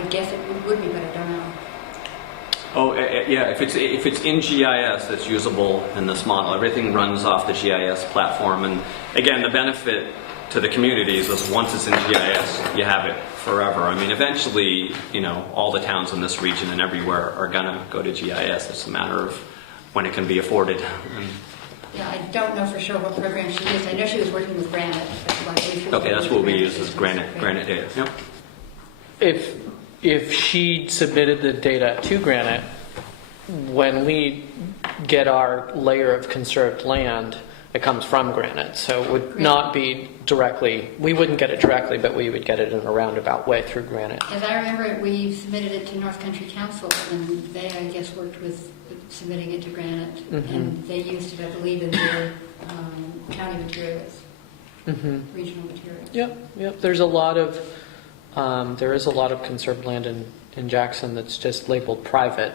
would guess it would be, but I don't know. Oh, yeah, if it's in GIS, it's usable in this model. Everything runs off the GIS platform. And again, the benefit to the communities is once it's in GIS, you have it forever. I mean, eventually, all the towns in this region and everywhere are going to go to GIS. It's a matter of when it can be afforded. Yeah, I don't know for sure what program she used. I know she was working with Granite. Okay, that's what we use is Granite data. Yep. If she submitted the data to Granite, when we get our layer of conserved land, it comes from Granite. So it would not be directly, we wouldn't get it directly, but we would get it in a roundabout way through Granite. As I remember, we submitted it to North Country Council, and they, I guess, worked with submitting it to Granite, and they used it, I believe, in their county materials, regional materials. Yep. There is a lot of conserved land in Jackson that's just labeled private.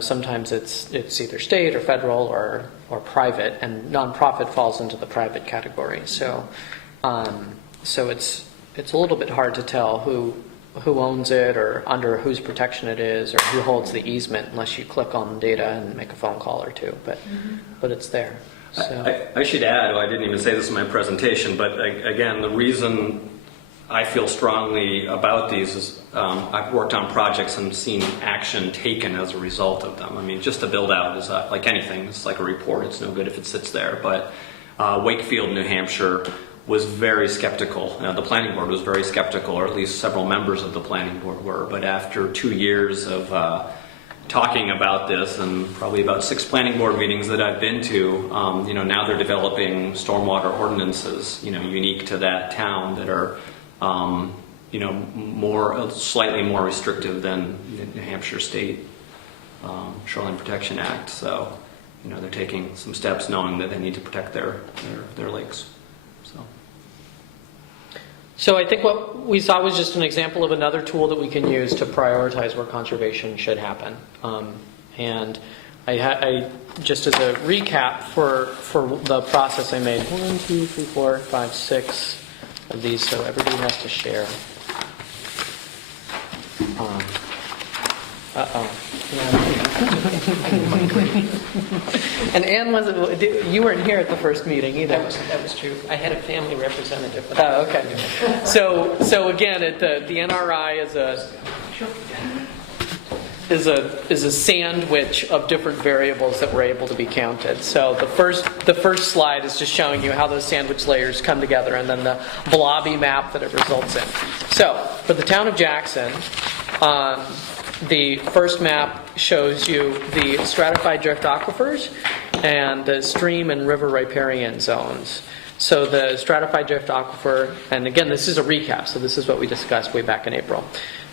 Sometimes it's either state or federal or private, and nonprofit falls into the private category. So it's a little bit hard to tell who owns it or under whose protection it is or who holds the easement unless you click on the data and make a phone call or two. But it's there. So. I should add, I didn't even say this in my presentation, but again, the reason I feel strongly about these is I've worked on projects and seen action taken as a result of them. I mean, just to build out is like anything. It's like a report. It's no good if it sits there. But Wakefield, New Hampshire was very skeptical. The planning board was very skeptical, or at least several members of the planning board were. But after 2 years of talking about this, and probably about 6 planning board meetings that I've been to, now they're developing stormwater ordinances, unique to that town that are slightly more restrictive than the New Hampshire State Shoreline Protection Act. So, they're taking some steps knowing that they need to protect their lakes. So I think what we saw was just an example of another tool that we can use to prioritize where conservation should happen. And I just as a recap for the process, I made 1, 2, 3, 4, 5, 6 of these, so everybody has to share. And Anne wasn't. You weren't here at the first meeting either. That was true. I had a family representative. Oh, okay. So again, the NRI is a sandwich of different variables that were able to be counted. So the first slide is just showing you how those sandwich layers come together, and then the blobby map that it results in. So for the town of Jackson, the first map shows you the stratified drift aquifers and the stream and river riparian zones. So the stratified drift aquifer, and again, this is a recap, so this is what we discussed way back in April.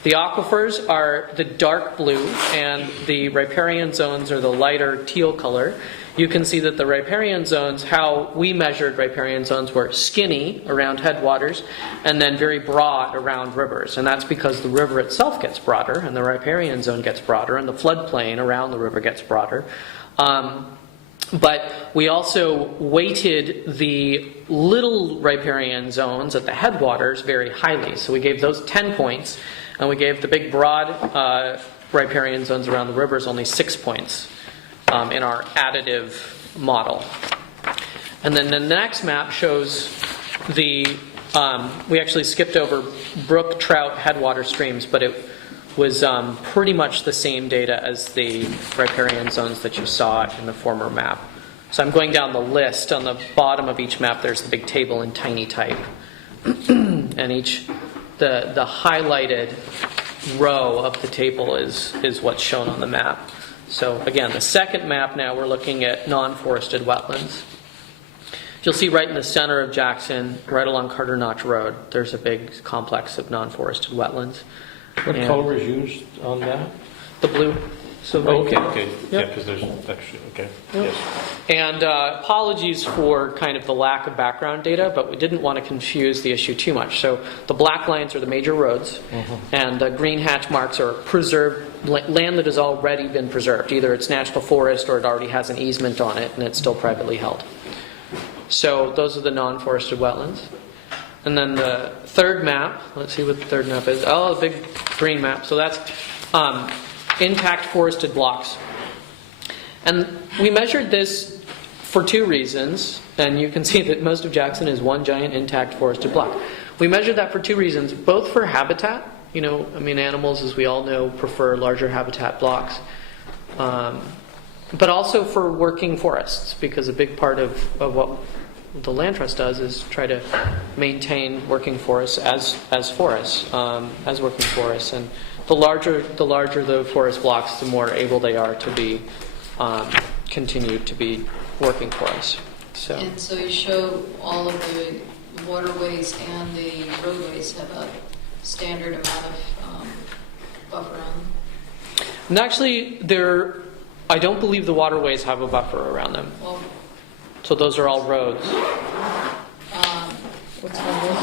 The aquifers are the dark blue, and the riparian zones are the lighter teal color. You can see that the riparian zones, how we measured riparian zones, were skinny around headwaters and then very broad around rivers. And that's because the river itself gets broader and the riparian zone gets broader and the floodplain around the river gets broader. But we also weighted the little riparian zones at the headwaters very highly. So we gave those 10 points, and we gave the big broad riparian zones around the rivers only 6 points in our additive model. And then the next map shows we actually skipped over brook, trout, headwater streams, but it was pretty much the same data as the riparian zones that you saw in the former map. So I'm going down the list. On the bottom of each map, there's the big table in tiny type. And the highlighted row of the table is what's shown on the map. So again, the second map now, we're looking at non-forested wetlands. You'll see right in the center of Jackson, right along Carter Notch Road, there's a big complex of non-forested wetlands. What color is used on that? The blue. So okay. Yep. Yeah, because there's actually, okay. Yep. Yes. And apologies for kind of the lack of background data, but we didn't want to confuse the issue too much. So the black lines are the major roads, and the green hatch marks are preserved land that has already been preserved. Either it's national forest or it already has an easement on it and it's still privately held. So those are the non-forested wetlands. And then the third map, let's see what the third map is. Oh, the big green map. So that's intact forested blocks. And we measured this for two reasons. And you can see that most of Jackson is one giant intact forested block. We measured that for two reasons, both for habitat. You know, I mean, animals, as we all know, prefer larger habitat blocks. But also for working forests, because a big part of what the Land Trust does is try to maintain working forests as forests, as working forests. And the larger the forest blocks, the more able they are to be continued to be working forests. So. And so you show all of the waterways and the roadways have a standard amount of buffer on them. And actually, I don't believe the waterways have a buffer around them. Well, So those are all roads. What's all this?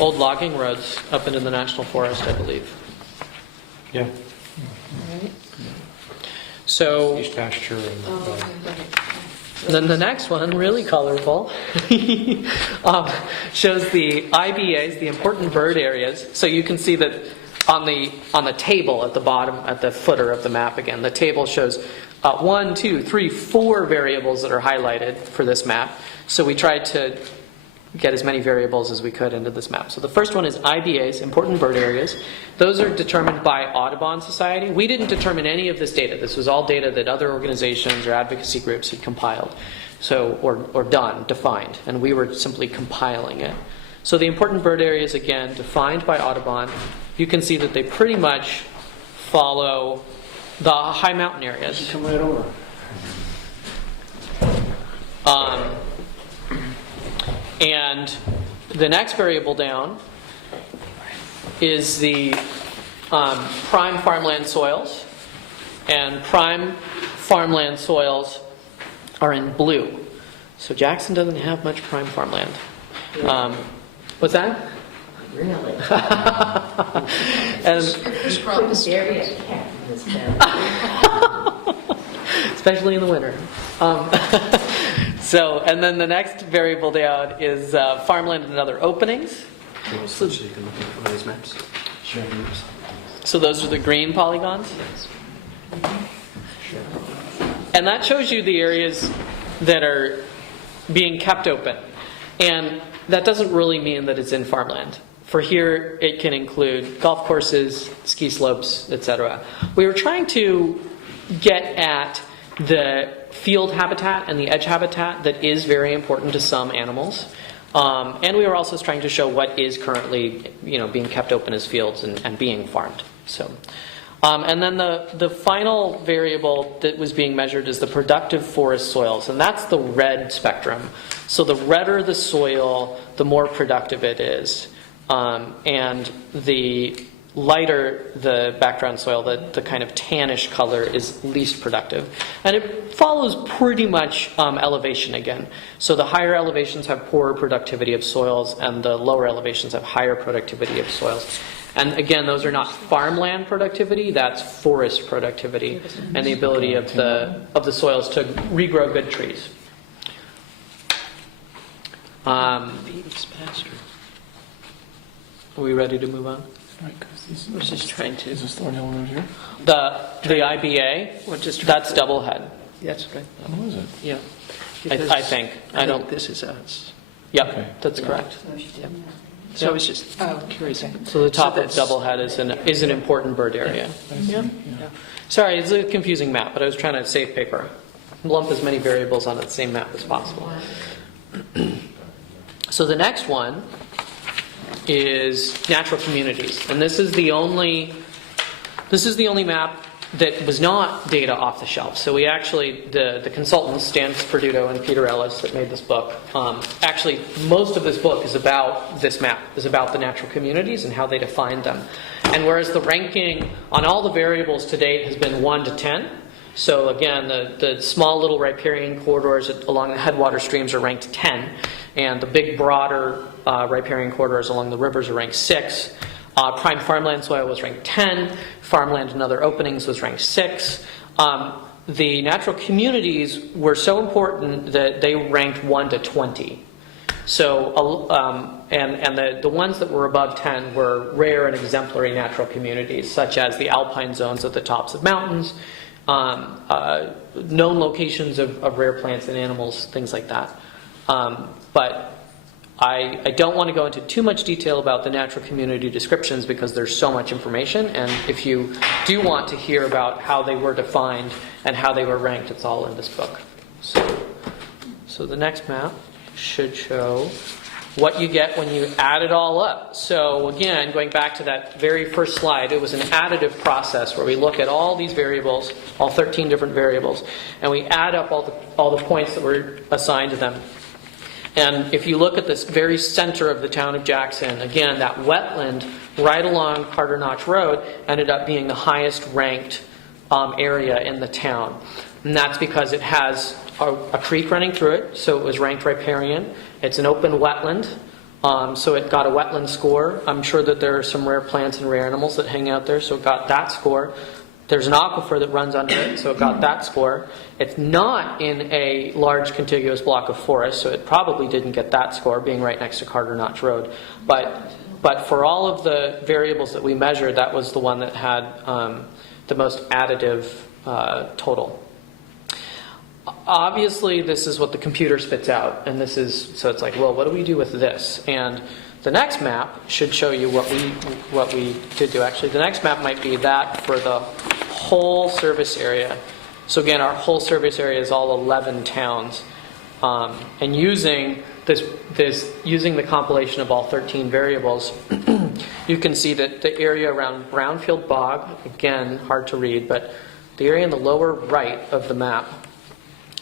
Old logging roads up into the national forest, I believe. Yeah, So east pasture and. then the next one, really colorful, shows the IBAs, the important bird areas. So you can see that on the table at the bottom, at the footer of the map again, the table shows 1, 2, 3, 4 variables that are highlighted for this map. So we tried to get as many variables as we could into this map. So the first one is IBAs, important bird areas. Those are determined by Audubon Society. We didn't determine any of this data. This was all data that other organizations or advocacy groups had compiled, so or defined, and we were simply compiling it. So the important bird areas, again, defined by Audubon. You can see that they pretty much follow the high mountain areas. Come right over. And the next variable down is the prime farmland soils. And prime farmland soils are in blue. So Jackson doesn't have much prime farmland. What's that? Really? And Fish crop is Area cat in this town. especially in the winter. So, and then the next variable down is farmland and other openings. So you can look at one of these maps. So those are the green polygons. And that shows you the areas that are being kept open. And that doesn't really mean that it's in farmland. For here, it can include golf courses, ski slopes, etc. We were trying to get at the field habitat and the edge habitat that is very important to some animals. And we were also trying to show what is currently, being kept open as fields and being farmed. So, and then the final variable that was being measured is the productive forest soils, and that's the red spectrum. So the redder the soil, the more productive it is, and the lighter the background soil, the kind of tannish color, is least productive. And it follows pretty much elevation again. So the higher elevations have poorer productivity of soils, and the lower elevations have higher productivity of soils. And again, those are not farmland productivity, that's forest productivity, and the ability of the soils to regrow good trees. Are we ready to move on? We're just trying to. Is this the one over here? The IBA, We're just that's double head. That's right. What is it? Yeah. I think. I don't. This is us. Yep, Okay. that's correct. So I was just curious. So the top So of that's- double head is an important bird area. Yeah. Sorry, it's a confusing map, but I was trying to save paper. Lump as many variables onto the same map as possible. So the next one is natural communities, and this is the only map that was not data off the shelf. So we actually, the consultants, Stan Sperduto and Peter Ellis, that made this book, actually most of this book is about this map, is about the natural communities and how they defined them. And whereas the ranking on all the variables to date has been 1 to 10, so again, the small little riparian corridors along the headwater streams are ranked 10, and the big broader riparian corridors along the rivers are ranked 6. Prime farmland soil was ranked 10. Farmland and other openings was ranked 6. The natural communities were so important that they ranked 1 to 20. So, and the ones that were above 10 were rare and exemplary natural communities, such as the alpine zones at the tops of mountains, known locations of rare plants and animals, things like that. But I don't want to go into too much detail about the natural community descriptions because there's so much information, and if you do want to hear about how they were defined and how they were ranked, it's all in this book. So the next map should show what you get when you add it all up. So again, going back to that very first slide, it was an additive process where we look at all these variables, all 13 different variables, and we add up all the points that were assigned to them. And if you look at this very center of the town of Jackson, again, that wetland right along Carter Notch Road ended up being the highest ranked area in the town. And that's because it has a creek running through it, so it was ranked riparian. It's an open wetland, so it got a wetland score. I'm sure that there are some rare plants and rare animals that hang out there, so it got that score. There's an aquifer that runs under it, so it got that score. It's not in a large contiguous block of forest, so it probably didn't get that score, being right next to Carter Notch Road. But for all of the variables that we measured, that was the one that had the most additive total. Obviously, this is what the computer spits out, and this is, so it's like, well, what do we do with this? And the next map should show you what we did do. Actually, the next map might be that for the whole service area. So again, our whole service area is all 11 towns, and using using the compilation of all 13 variables, you can see that the area around Brownfield Bog, again, hard to read, but the area in the lower right of the map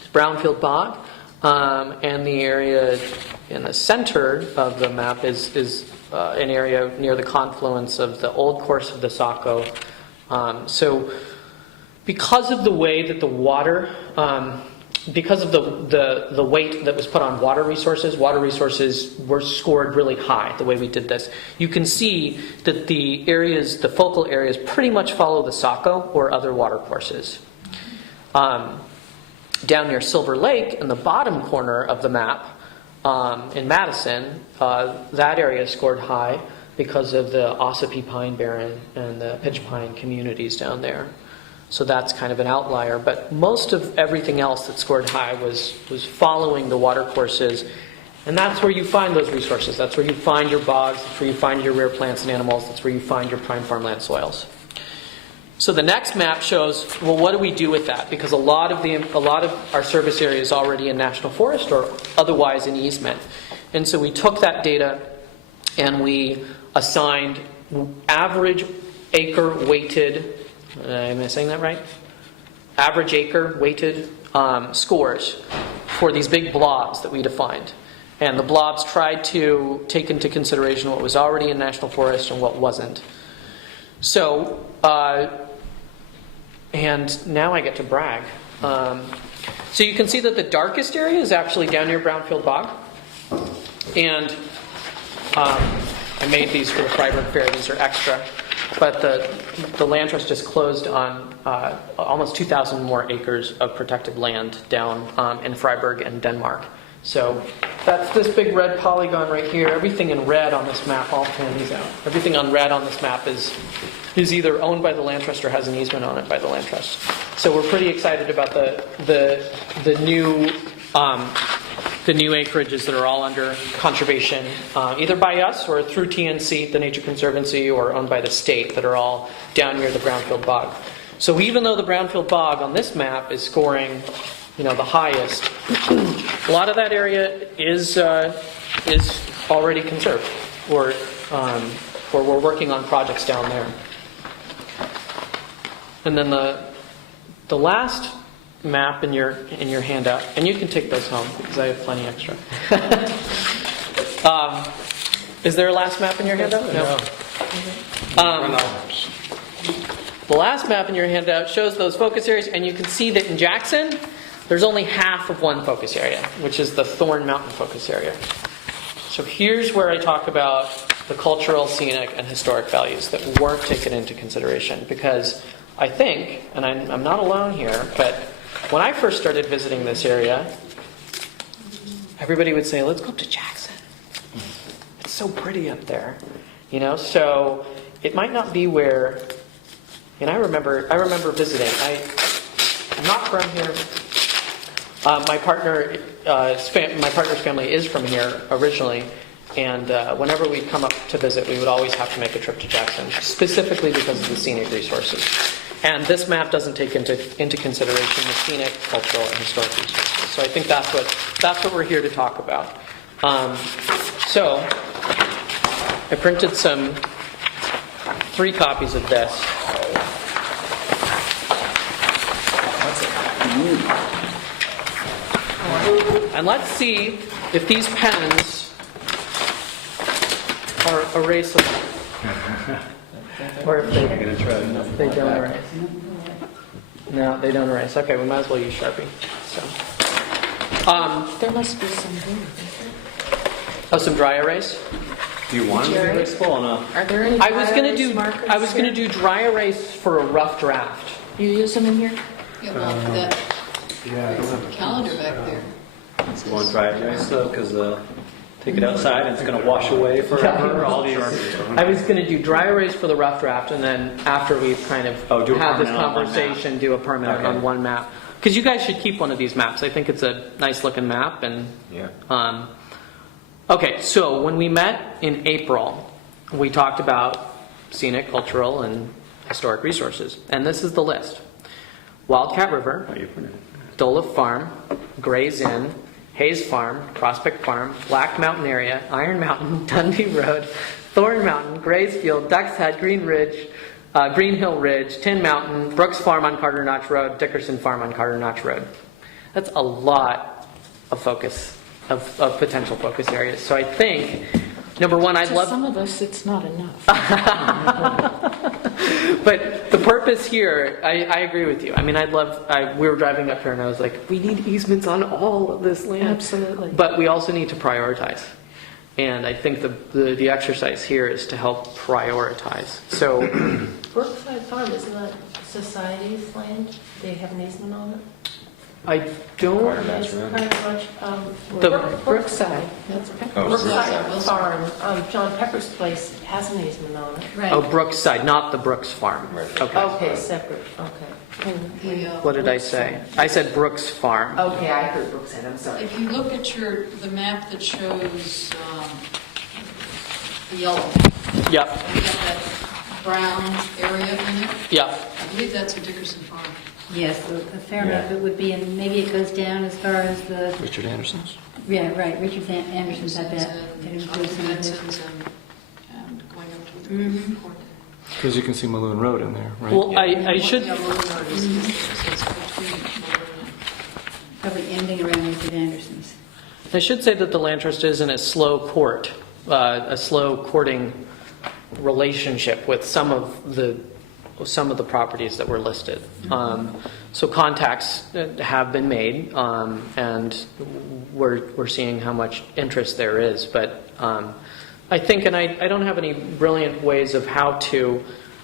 is Brownfield Bog, and the area in the center of the map is an area near the confluence of the old course of the Saco. So because of the way that the water, because of the weight that was put on water resources were scored really high the way we did this. You can see that the focal areas pretty much follow the Saco or other water courses. Down near Silver Lake, in the bottom corner of the map, in Madison, that area scored high because of the Ossipee Pine Barren and the Pitch Pine communities down there. So that's kind of an outlier. But most of everything else that scored high was following the water courses. And that's where you find those resources. That's where you find your bogs. That's where you find your rare plants and animals. That's where you find your prime farmland soils. So the next map shows, well, what do we do with that? Because a lot of our service area is already in national forest or otherwise in easement. And so we took that data and we assigned average acre weighted, am I saying that right? Average acre weighted scores for these big blobs that we defined. And the blobs tried to take into consideration what was already in national forest and what wasn't. So, and now I get to brag. So you can see that the darkest area is actually down near Brownfield Bog. And I made these for the Freiburg Fair. These are extra. But the land trust just closed on almost 2,000 more acres of protected land down in Freiburg and Denmark. So that's this big red polygon right here. Everything in red on this map, I'll pan these out. Everything on red on this map is either owned by the land trust or has an easement on it by the land trust. So we're pretty excited about the new acreages that are all under conservation, either by us or through TNC, the Nature Conservancy, or owned by the state, that are all down near the Brownfield Bog. So even though the Brownfield Bog on this map is scoring, the highest, a lot of that area is already conserved, or we're working on projects down there. And then the last map in your handout, and you can take those home because I have plenty extra. Is there a last map in your handout? No. The last map in your handout shows those focus areas, and you can see that in Jackson, there's only half of one focus area, which is the Thorn Mountain focus area. So here's where I talk about the cultural, scenic, and historic values that weren't taken into consideration, because I think, and I'm not alone here, but when I first started visiting this area, everybody would say, let's go up to Jackson. so pretty up there, so it might not be where, and I remember visiting. I'm not from here. My partner's family is from here originally, and whenever we'd come up to visit, we would always have to make a trip to Jackson, specifically because of the scenic resources. And this map doesn't take into consideration the scenic, cultural, and historic resources. So I think that's what we're here to talk about. So I printed 3 copies of this. And let's see if these pens are erasable. Or if they don't erase. No, they don't erase. Okay, we might as well use Sharpie. So, There must be some here. oh, some dry erase. Do you want them to be erasable or not? Are there any I was gonna dry do. erase markers I was gonna here? do dry erase for a rough draft. You use them in here? Yeah, well, that Yeah, I don't have a calendar back there. You want to try it, guys? Because take it outside and it's going to wash away forever. All these. I was going to do dry erase for the rough draft, and then after we've kind of Oh, do a had this permanent on one conversation, do a permanent Okay. on one map. Because you guys should keep one of these maps. I think it's a nice looking map. And Yeah. okay, so when we met in April, we talked about scenic, cultural, and historic resources, and this is the list: Wildcat River, Oh, you put it. Duluth Farm, Gray's Inn, Hayes Farm, Prospect Farm, Black Mountain Area, Iron Mountain, Dundee Road, Thorn Mountain, Gray's Field, Duck's Head, Green Hill Ridge, Tin Mountain, Brooks Farm on Carter Notch Road, Dickerson Farm on Carter Notch Road. That's a lot of focus, of potential focus areas. So I think, number one, I'd To love... some of us, it's not enough. But the purpose here, I agree with you. I mean, we were driving up here and I was like, we need easements on all of this land. Absolutely. But we also need to prioritize. And I think the exercise here is to help prioritize. So, Brookside Farm, isn't that society's land? They have an easement on it? I don't... It's kind of much, The- Brookside, that's Oh, Brookside Wilson. Farm, John Pepper's place has an easement on it. Right. Oh, Brookside, not the Brooks Farm. Okay. Okay, separate, okay. The, What did I say? I said Brooks Farm. Okay, I heard Brookside, I'm sorry. If you look at the map that shows the yellow, Yep, you got that brown area in it. yep. I believe that's a Dickerson Farm. Yes, a fair amount of it would be, and maybe it goes down as far as the, Richard Anderson's. yeah, right, Richard Anderson's had that. That includes some of it. Benson's and going up to the Mhm. court. Because you can see Maloon Road in there, right? Well, I should... Yeah, Road Road is it's between Malvern Probably ending around Richard Anderson's. I should say that the land trust is in a slow courting relationship with some of the properties that were listed. So contacts have been made, and we're seeing how much interest there is. But I think, and I don't have any brilliant ways of how to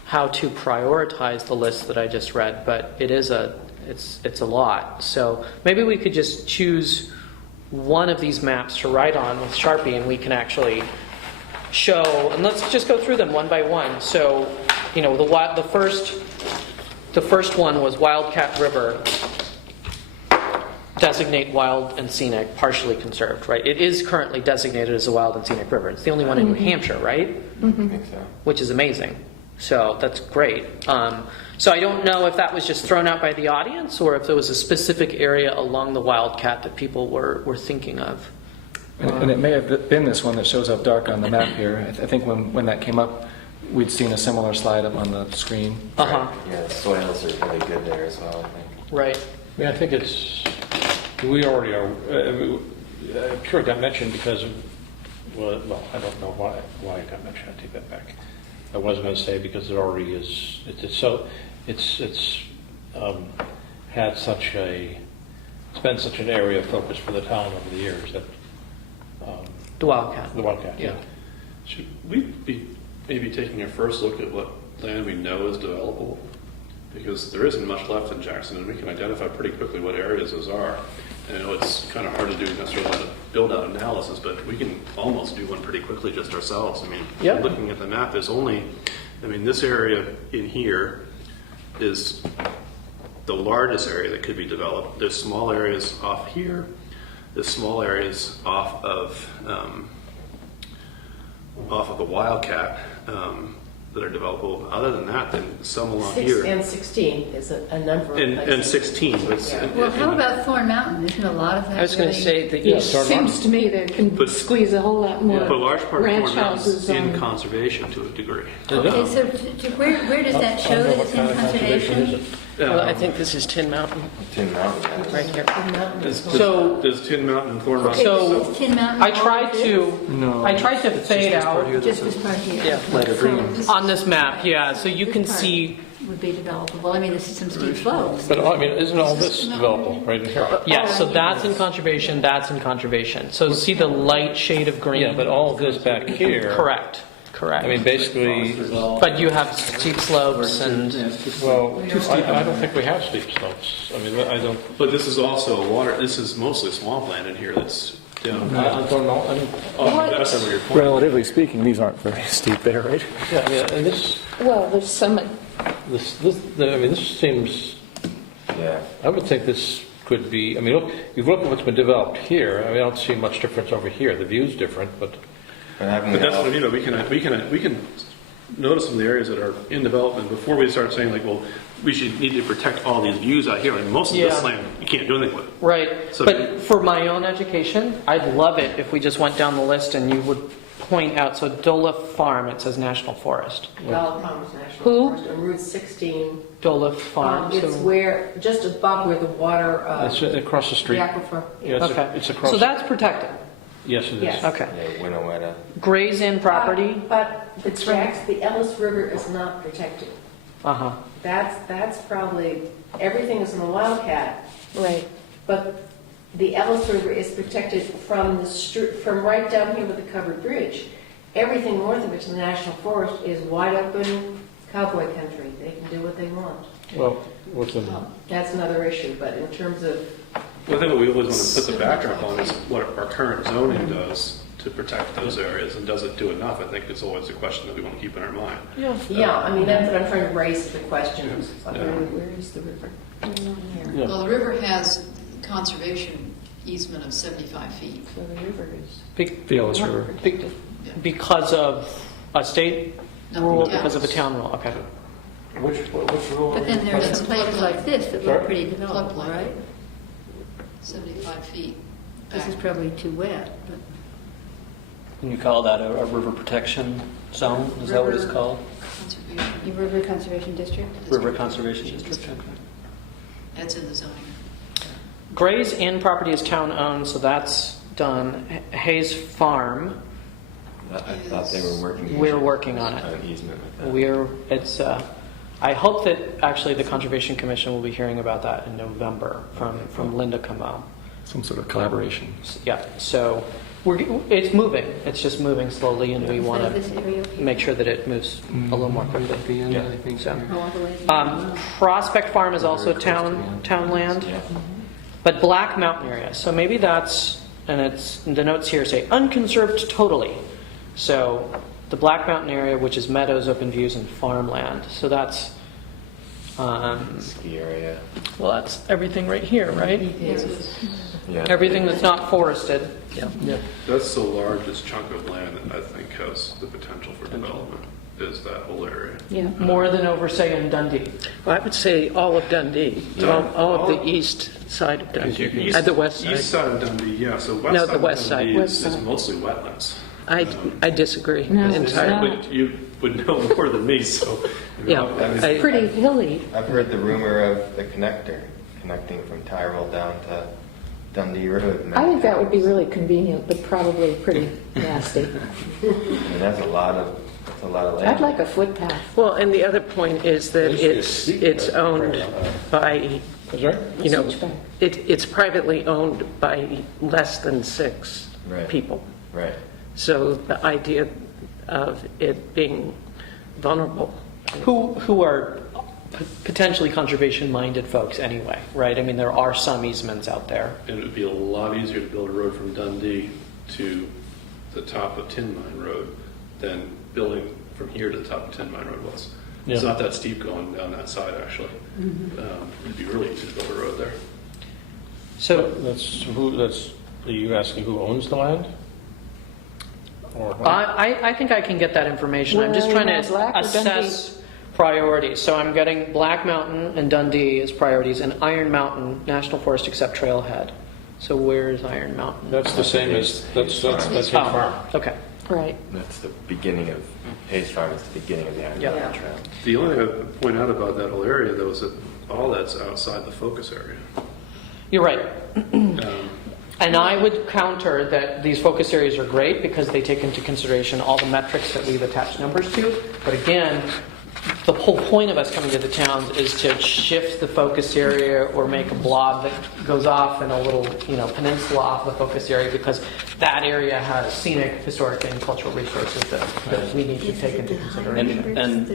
prioritize the list that I just read, but it's a lot. So maybe we could just choose one of these maps to write on with Sharpie, and we can actually show, and let's just go through them one by one. So, the first one was Wildcat River, designate wild and scenic, partially conserved, right? It is currently designated as a wild and scenic river. It's the only one in New Hampshire, right? I think so. Which is amazing. So that's great. So I don't know if that was just thrown out by the audience or if there was a specific area along the Wildcat that people were thinking of. And it may have been this one that shows up dark on the map here. I think when that came up, we'd seen a similar slide up on the screen. Uh-huh. Yeah, the soils are really good there as well, I think. Right. Yeah, I think we already are, sure it got mentioned because of, well, I don't know why it got mentioned, I take that back. I wasn't going to say because it already is, it's had such it's been such an area of focus for the town over the years that, The Wildcat. the Wildcat, yeah. Should we be maybe taking a first look at what land we know is developable? Because there isn't much left in Jackson, and we can identify pretty quickly what areas those are. I know it's kind of hard to do necessarily a build-out analysis, but we can almost do one pretty quickly just ourselves. I mean, Yeah. looking at the map, there's only, I mean, this area in here is the largest area that could be developed. There's small areas off here. There's small areas off of the Wildcat that are developable. Other than that, then some along here. And 16 is a number of And places. 16, but it's- Yeah. Well, how about Thorn Mountain? Isn't a lot of that I was going to really- say the Yeah, east. Thorn Mountain. Seems to me they can But- squeeze a whole lot more But a large part of ranch Thorn Mountain houses is in on. conservation to a degree. Okay, so where does that show that it's in conservation? Well, I think this is Tin Mountain, Tin Mountain. right here. So there's Tin Mountain and Thorn Mountain. So Is Tin Mountain I all tried of this? No. I tried to fade out Just this part here? Yeah. Lighter green. on this map, yeah, so you can This part see, Would be developable. I mean, this is some steep slopes. But I mean, isn't all this developable right in here? yeah, so that's in conservation, that's in conservation. So see the light shade of green? Yeah, but all of this back here. Correct, correct. I mean, basically, But you have steep slopes and, well, I don't think we have steep slopes. I mean, I don't. But this is also water, this is mostly swampland in here that's down. I don't know. I mean, Oh, that's not what you're pointing. Relatively speaking, these aren't very steep there, right? yeah, I mean, and this, Well, there's some, I mean, this seems. Yeah. I would think this could be. I mean, look, you've looked at what's been developed here. I mean, I don't see much difference over here. The view's different, but. But having But that's the- what, you know, we can notice some of the areas that are in development before we start saying like, well, we should need to protect all these views out here. Like most of this Yeah. land, you can't do anything with. right. So- But for my own education, I'd love it if we just went down the list and you would point out, so Dola Farm, it says National Forest. Wild Palms National Who? Forest on Route 16. Dola Farm. It's so- where, just above where the water, It's across the the street. aquifer. Yeah, Okay, it's across. so that's protected. Yes, it is. Yes. Okay. Yeah, Winnowetta. Graze in property? But the Jacks, the Ellis River is not protected. Uh-huh. That's probably, everything is in the Wildcat, right. but the Ellis River is protected from the from right down here with the covered bridge. Everything north of it to the National Forest is wide open cowboy country. They can do what they want. Well, what's the, That's another issue, but in terms of, Well, I think what we always want to put the backdrop on is what our current zoning does to protect those areas, and does it do enough? I think it's always a question that we want to keep in our mind. yeah, I mean, that's what I'm trying to raise the questions. Where is the river? yeah. Well, the river has conservation easement of 75 feet. So the river is. The Ellis River. Because of a state No, rule, yeah. because of a town rule, okay. Which rule? But then there's some places like this that look Sorry? pretty developable, Floodplain. right? 75 feet This is back. probably too wet, but. Can you call that a river protection zone? Is that what it's River called? Conservation. The River Conservation District? River Conservation District? That's in the zoning. Graze in property is town-owned, so that's done. Hayes Farm, I thought they were working. we're working on it. I hope that actually the Conservation Commission will be hearing about that in November from Linda Camo. Some sort of collaboration. Yeah, so it's moving. It's just moving slowly, and we want Is that to this area here? make sure that it moves a little more quickly. At the end, I think. So, All the way. Prospect Farm is also Very close to the end. town land, Yeah. but Black Mountain area. So maybe that's, and it's the notes here say unconserved totally. So the Black Mountain area, which is meadows, open views, and farmland. So that's Ski area. well, that's everything right here, right? Yeah. Everything that's not forested. Yeah. That's the largest chunk of land that I think has the potential for development, is that whole area. Yeah. More than over, say, in Dundee. Well, I would say all of Dundee, all of the east side of Dundee, the west East side. side of Dundee, yeah, so west No, side the of west side. Dundee West is side. mostly wetlands. I disagree No, it's entirely. not. But you would know more than me, so. Yeah, I- pretty hilly. I've heard the rumor of the connector connecting from Tyrol down to Dundee Road. I think that would be really convenient, but probably pretty nasty. I mean, that's a lot of land. I'd like a footpath. Well, and the other point is that it's owned by, Is there? you know, Switchback. it's privately owned by less than 6 Right. people. Right. So the idea of it being vulnerable. Who are potentially conservation-minded folks anyway, right? I mean, there are some easements out there. And it would be a lot easier to build a road from Dundee to the top of Tin Mine Road than building from here to the top of Tin Mine Road was. It's Yeah. not that steep going down that side, actually. It'd be really easy to build a road there. So Are you asking who owns the land? Or what? I think I can get that information. I'm just trying Well, to Black or assess priorities. So I'm getting Black Mountain and Dundee as priorities, and Iron Mountain National Forest except Trailhead. So where's Iron Mountain? That's the same as, that's Hayes Oh, Farm. okay. Right. That's the beginning of, Hayes Farm is the beginning of the Iron Yeah. Mountain Trail. The only thing I'd point out about that whole area, though, is that all that's outside the focus area. You're right. Um, And I would counter that these focus areas are great because they take into consideration all the metrics that we've attached numbers to. But again, the whole point of us coming to the towns is to shift the focus area or make a blob that goes off in a little, peninsula off the focus area, because that area has scenic, historic, and cultural resources that we need to take into consideration. And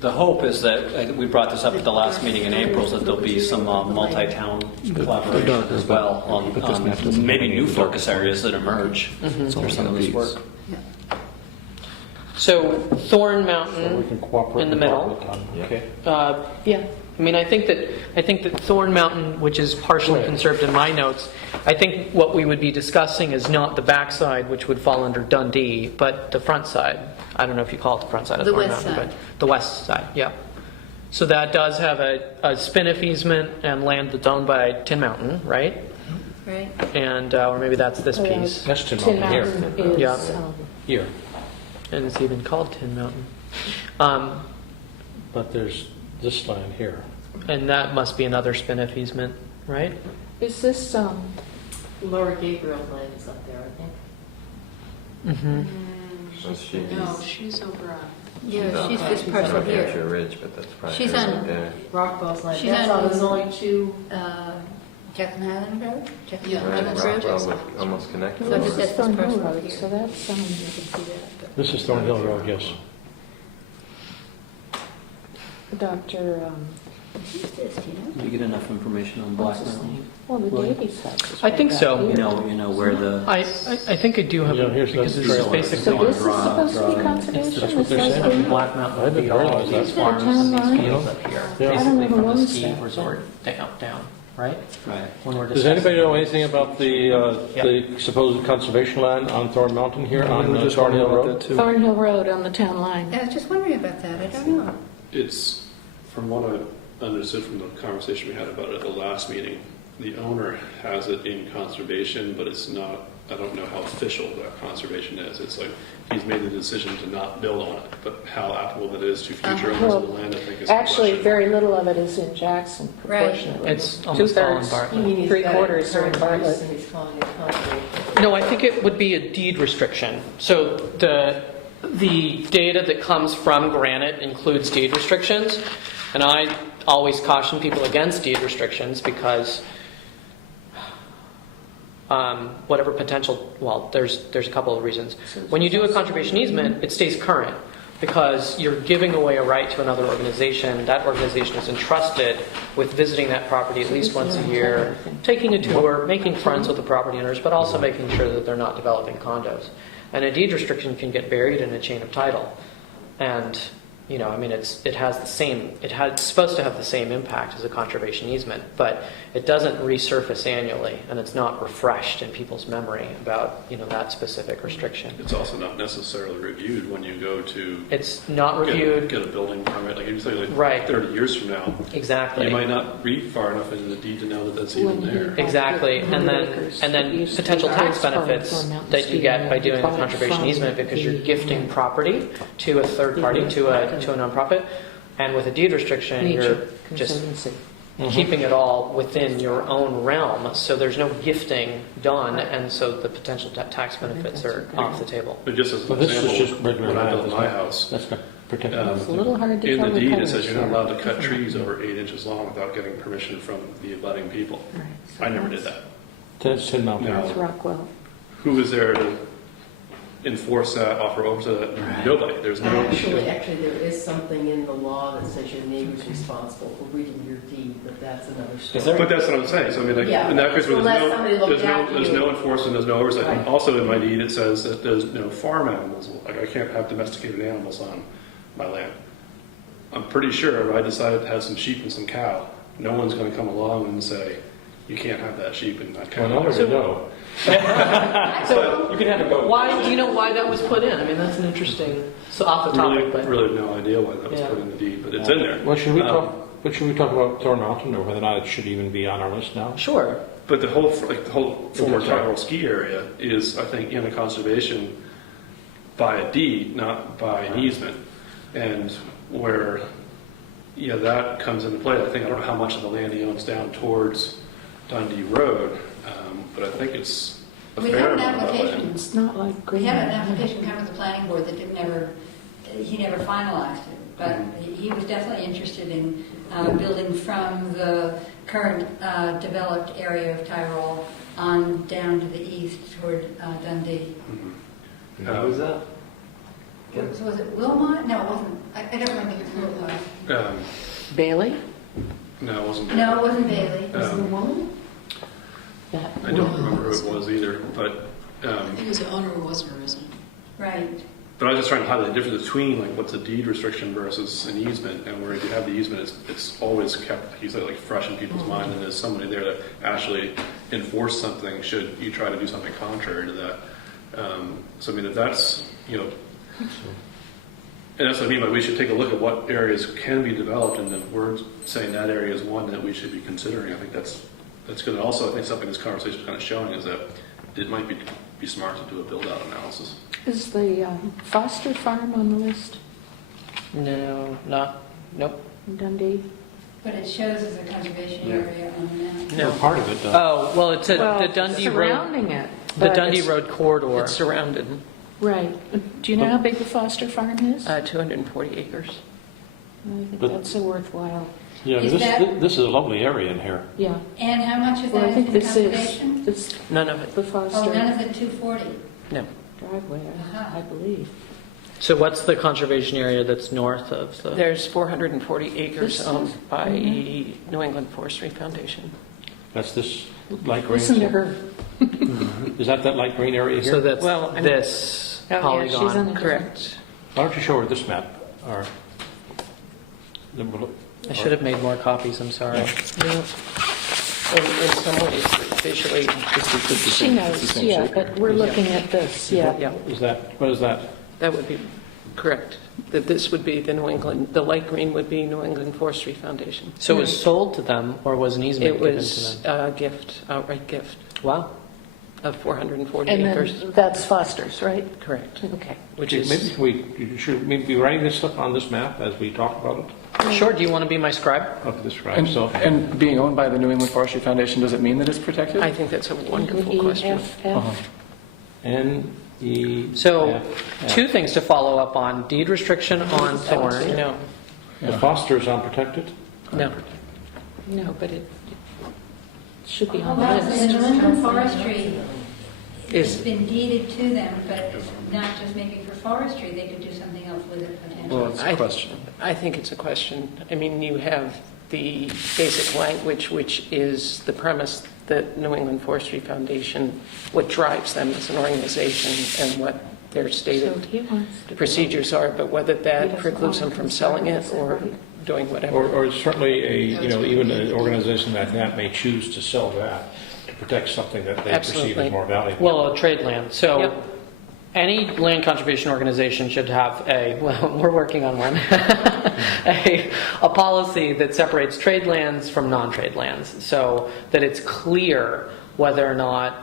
the hope is that, we brought this up at the last meeting in April, is that there'll be some multi-town collaboration as well on maybe new focus areas that emerge for some of this work. So Thorn So Mountain we can cooperate in the and middle. talk with them, okay? Yeah, I mean, I think that Thorn Mountain, which is partially Right. conserved in my notes, I think what we would be discussing is not the backside, which would fall under Dundee, but the front side. I don't know if you call it the front side of The Thorn west Mountain, side. but the west side, yeah. So that does have a spin-off easement and land that's owned by Tin Mountain, right? Right? And or maybe that's this piece, That's Tin Tin Mountain here. Mountain is, Yeah. Here. and it's even called Tin Mountain. But there's this land here. And that must be another spin-off easement, right? is this, Laura Gabriel's land is up there, I think. Mm-hmm. No, she's over on. Yeah, she's this I parcel don't know if here. you're Ridge, but that's probably. She's on- Yeah. Rockwell's land. She's That's on- all, there's only two. Jacqueline Highland Road? Jacqueline Yeah, Highland that's Road? Rockwell would almost connect. So just this that's is this Thornhill parcel Road, here. so that's, You can see that. but- This is Thornhill Road, yes. Dr., Who's this, do you know? Do you get enough information on Black what's his Mountain? name? Well, the William? Davies house is I think right so. back You here. know where the. I think I do have Yeah, it here's because the it's trail. basically So this is Draw- supposed to draw be it. conservation? That's what they're This saying. is- Black Mountain I would be didn't all realize of that. these farms Town and these line? fields up here. Yeah. I don't Basically know from the the ones ski that- resort down, right? Right. When we're Does discussing- anybody know anything about the supposed conservation land on Thorn Mountain here on We were just wondering Thornhill about Road? that too. Thornhill Road on the town line. I was just wondering about that, I don't know. It's, from what I understood from the conversation we had about it at the last meeting, the owner has it in conservation, but it's not, I don't know how official that conservation is. It's like, he's made the decision to not build on it, but how applicable that is to future owners of the land, I think is the Actually, question. very little of it is in Jackson Right. proportionately. It's almost all in 2/3. Bartlett. You mean he's got it 3/4 are in current Bartlett. use and he's calling it conservation. No, I think it would be a deed restriction. So the data that comes from Granite includes deed restrictions, and I always caution people against deed restrictions because whatever potential, well, there's a couple of reasons. When you do a conservation easement, it stays current because you're giving away a right to another organization. That organization is entrusted with visiting that property at least once a year, taking a tour, making friends with the property owners, but also making sure that they're not developing condos. And a deed restriction can get buried in a chain of title. And I mean, it's supposed to have the same impact as a conservation easement, but it doesn't resurface annually, and it's not refreshed in people's memory about, that specific restriction. It's also not necessarily reviewed when you go to It's not get reviewed. a building permit. Like you say, like Right. 30 years from now, Exactly. you might not read far enough into the deed to know that that's even there. Exactly, and then potential tax benefits that you get by doing a conservation easement because you're gifting property to a third party, to a nonprofit, and with a deed restriction, you're Nature just Conservancy. keeping it all within your own realm, so there's no gifting done, and so the potential tax benefits are off the table. But just as an But this is example, just regular when I land, built isn't my it? house, That's not protected. It's a little hard to in tell the the deed, it colors says you're not here. allowed to cut trees over 8 inches long without getting permission from the abutting people. Right, so I never that's- did that. That's Tin Mountain. No. That's Rockwell. Who was there to enforce that, offer over to nobody. There's no. Actually, there is something in the law that says your neighbor's responsible for reading your deed, but that's another story. But that's what I'm saying. So I mean, like, Yeah, in that case, where unless somebody looked after there's you. no enforcement, there's no oversight. Right. Also, in my deed, it says that there's no farm animals. Like, I can't have domesticated animals on my land. I'm pretty sure if I decided to have some sheep and some cow, no one's going to come along and say, you can't have that sheep and that cow. Well, now we know. So You can have a goat. why, do you know why that was put in? I mean, that's an interesting, so off the topic, but. Really have no idea why that was Yeah. put in the deed, but it's in there. Well, should we talk about Thorn Mountain, or whether or not it should even be on our list now? Sure. But the whole former Tyrrell ski area is, I think, in a conservation by a deed, not by an easement. And where, that comes into play. I don't know how much of the land he owns down towards Dundee Road, but I think it's a We fair have an amount of that land. application. It's not like We green. had an application come to the planning board that he never finalized it, but he was definitely interested in building from the current developed area of Tyrol on down to the east toward Dundee. Who's that? Was it Wilmot? No, it wasn't. I don't remember who it was. Bailey? No, it wasn't. No, it wasn't Bailey. Was it a woman? That I don't remember who it was either, but I think it was the owner who wasn't a resident. Right. but I was just trying to highlight the difference between like what's a deed restriction versus an easement, and where if you have the easement, it's always kept, like you said, like fresh in people's mind, and there's somebody there to actually enforce something should you try to do something contrary to that. So I mean, if that's and that's what I mean by we should take a look at what areas can be developed, and if we're saying that area is one that we should be considering, I think that's good. And also, I think something this conversation is kind of showing is that it might be smart to do a build-out analysis. Is the Foster Farm on the list? No, nope. In Dundee? But it shows as a conservation area on the map. No. Part of it does. Oh, well, it's the Well, Dundee Road, surrounding it. the but Dundee it's- Road corridor. It's surrounded. Right. Do you know how big the Foster Farm is? 240 acres. I think but- that's a worthwhile, Yeah, Is this, that- this is a lovely area in here. yeah. And how much of Well, that I is think in this conservation? is, this, None of it. the Oh, none Foster of the 240. No. driveway, Aha. I believe. So what's the conservation area that's north of the? There's 440 acres This owned is- by New England Forestry Foundation. That's this light green. Listen to her. Is that light green area So here? that's Well, I'm- this Oh, yeah, she's polygon. on the Correct. Why don't you show her this map? Or, I should have made more copies, I'm sorry. Yeah. In some ways, visually, She knows, yeah, but we're looking at this, yeah. yeah, what is that? that would be correct. That this would be the New England, the light green would be New England Forestry Foundation. So it was sold to them, or was an easement It given to was them? a gift, outright gift Wow. of 440 And acres. then that's Foster's, right? Correct. Okay. Which Maybe is, you should maybe be writing this stuff on this map as we talk about it. Sure, do you want to be my scribe? Up to this right. And, So, and being owned by the New England Forestry Foundation, does it mean that it's protected? I think that's a wonderful question. EFF. N-E... So, F- two things to follow up on. Deed restriction on Thorn. No, The Foster's unprotected? no. No, but it should be Oh, on the well, the list. New England Forestry, it's Is, been deeded to them, but it's not just maybe for forestry, they could do something else with it potentially. Well, it's a question. I think it's a question. I mean, you have the basic language, which is the premise that New England Forestry Foundation, what drives them as an organization and what their So stated he wants to. procedures are, but whether that precludes them from selling it or doing whatever. Or certainly even an organization like that may choose to sell that to protect something that they perceive Absolutely. as more valuable. Well, a trade land. So, Yep. any land conservation organization should have we're working on one, a policy that separates trade lands from non-trade lands, so that it's clear whether or not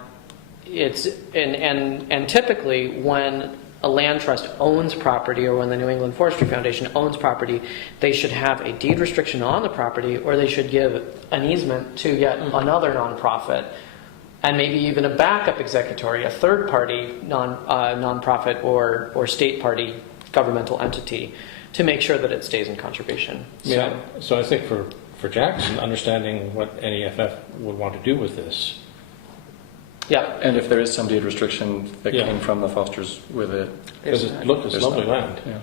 it's, and typically when a land trust owns property, or when the New England Forestry Foundation owns property, they should have a deed restriction on the property, or they should give an easement to yet another nonprofit, and maybe even a backup executory, a third party nonprofit or state party governmental entity, to make sure that it stays in conservation. Yeah, so I think for Jackson, understanding what NEFF would want to do with this, Yeah. And if there is some deed restriction that Yeah. came from the Fosters with it, Because it's There's lovely not. land, yeah.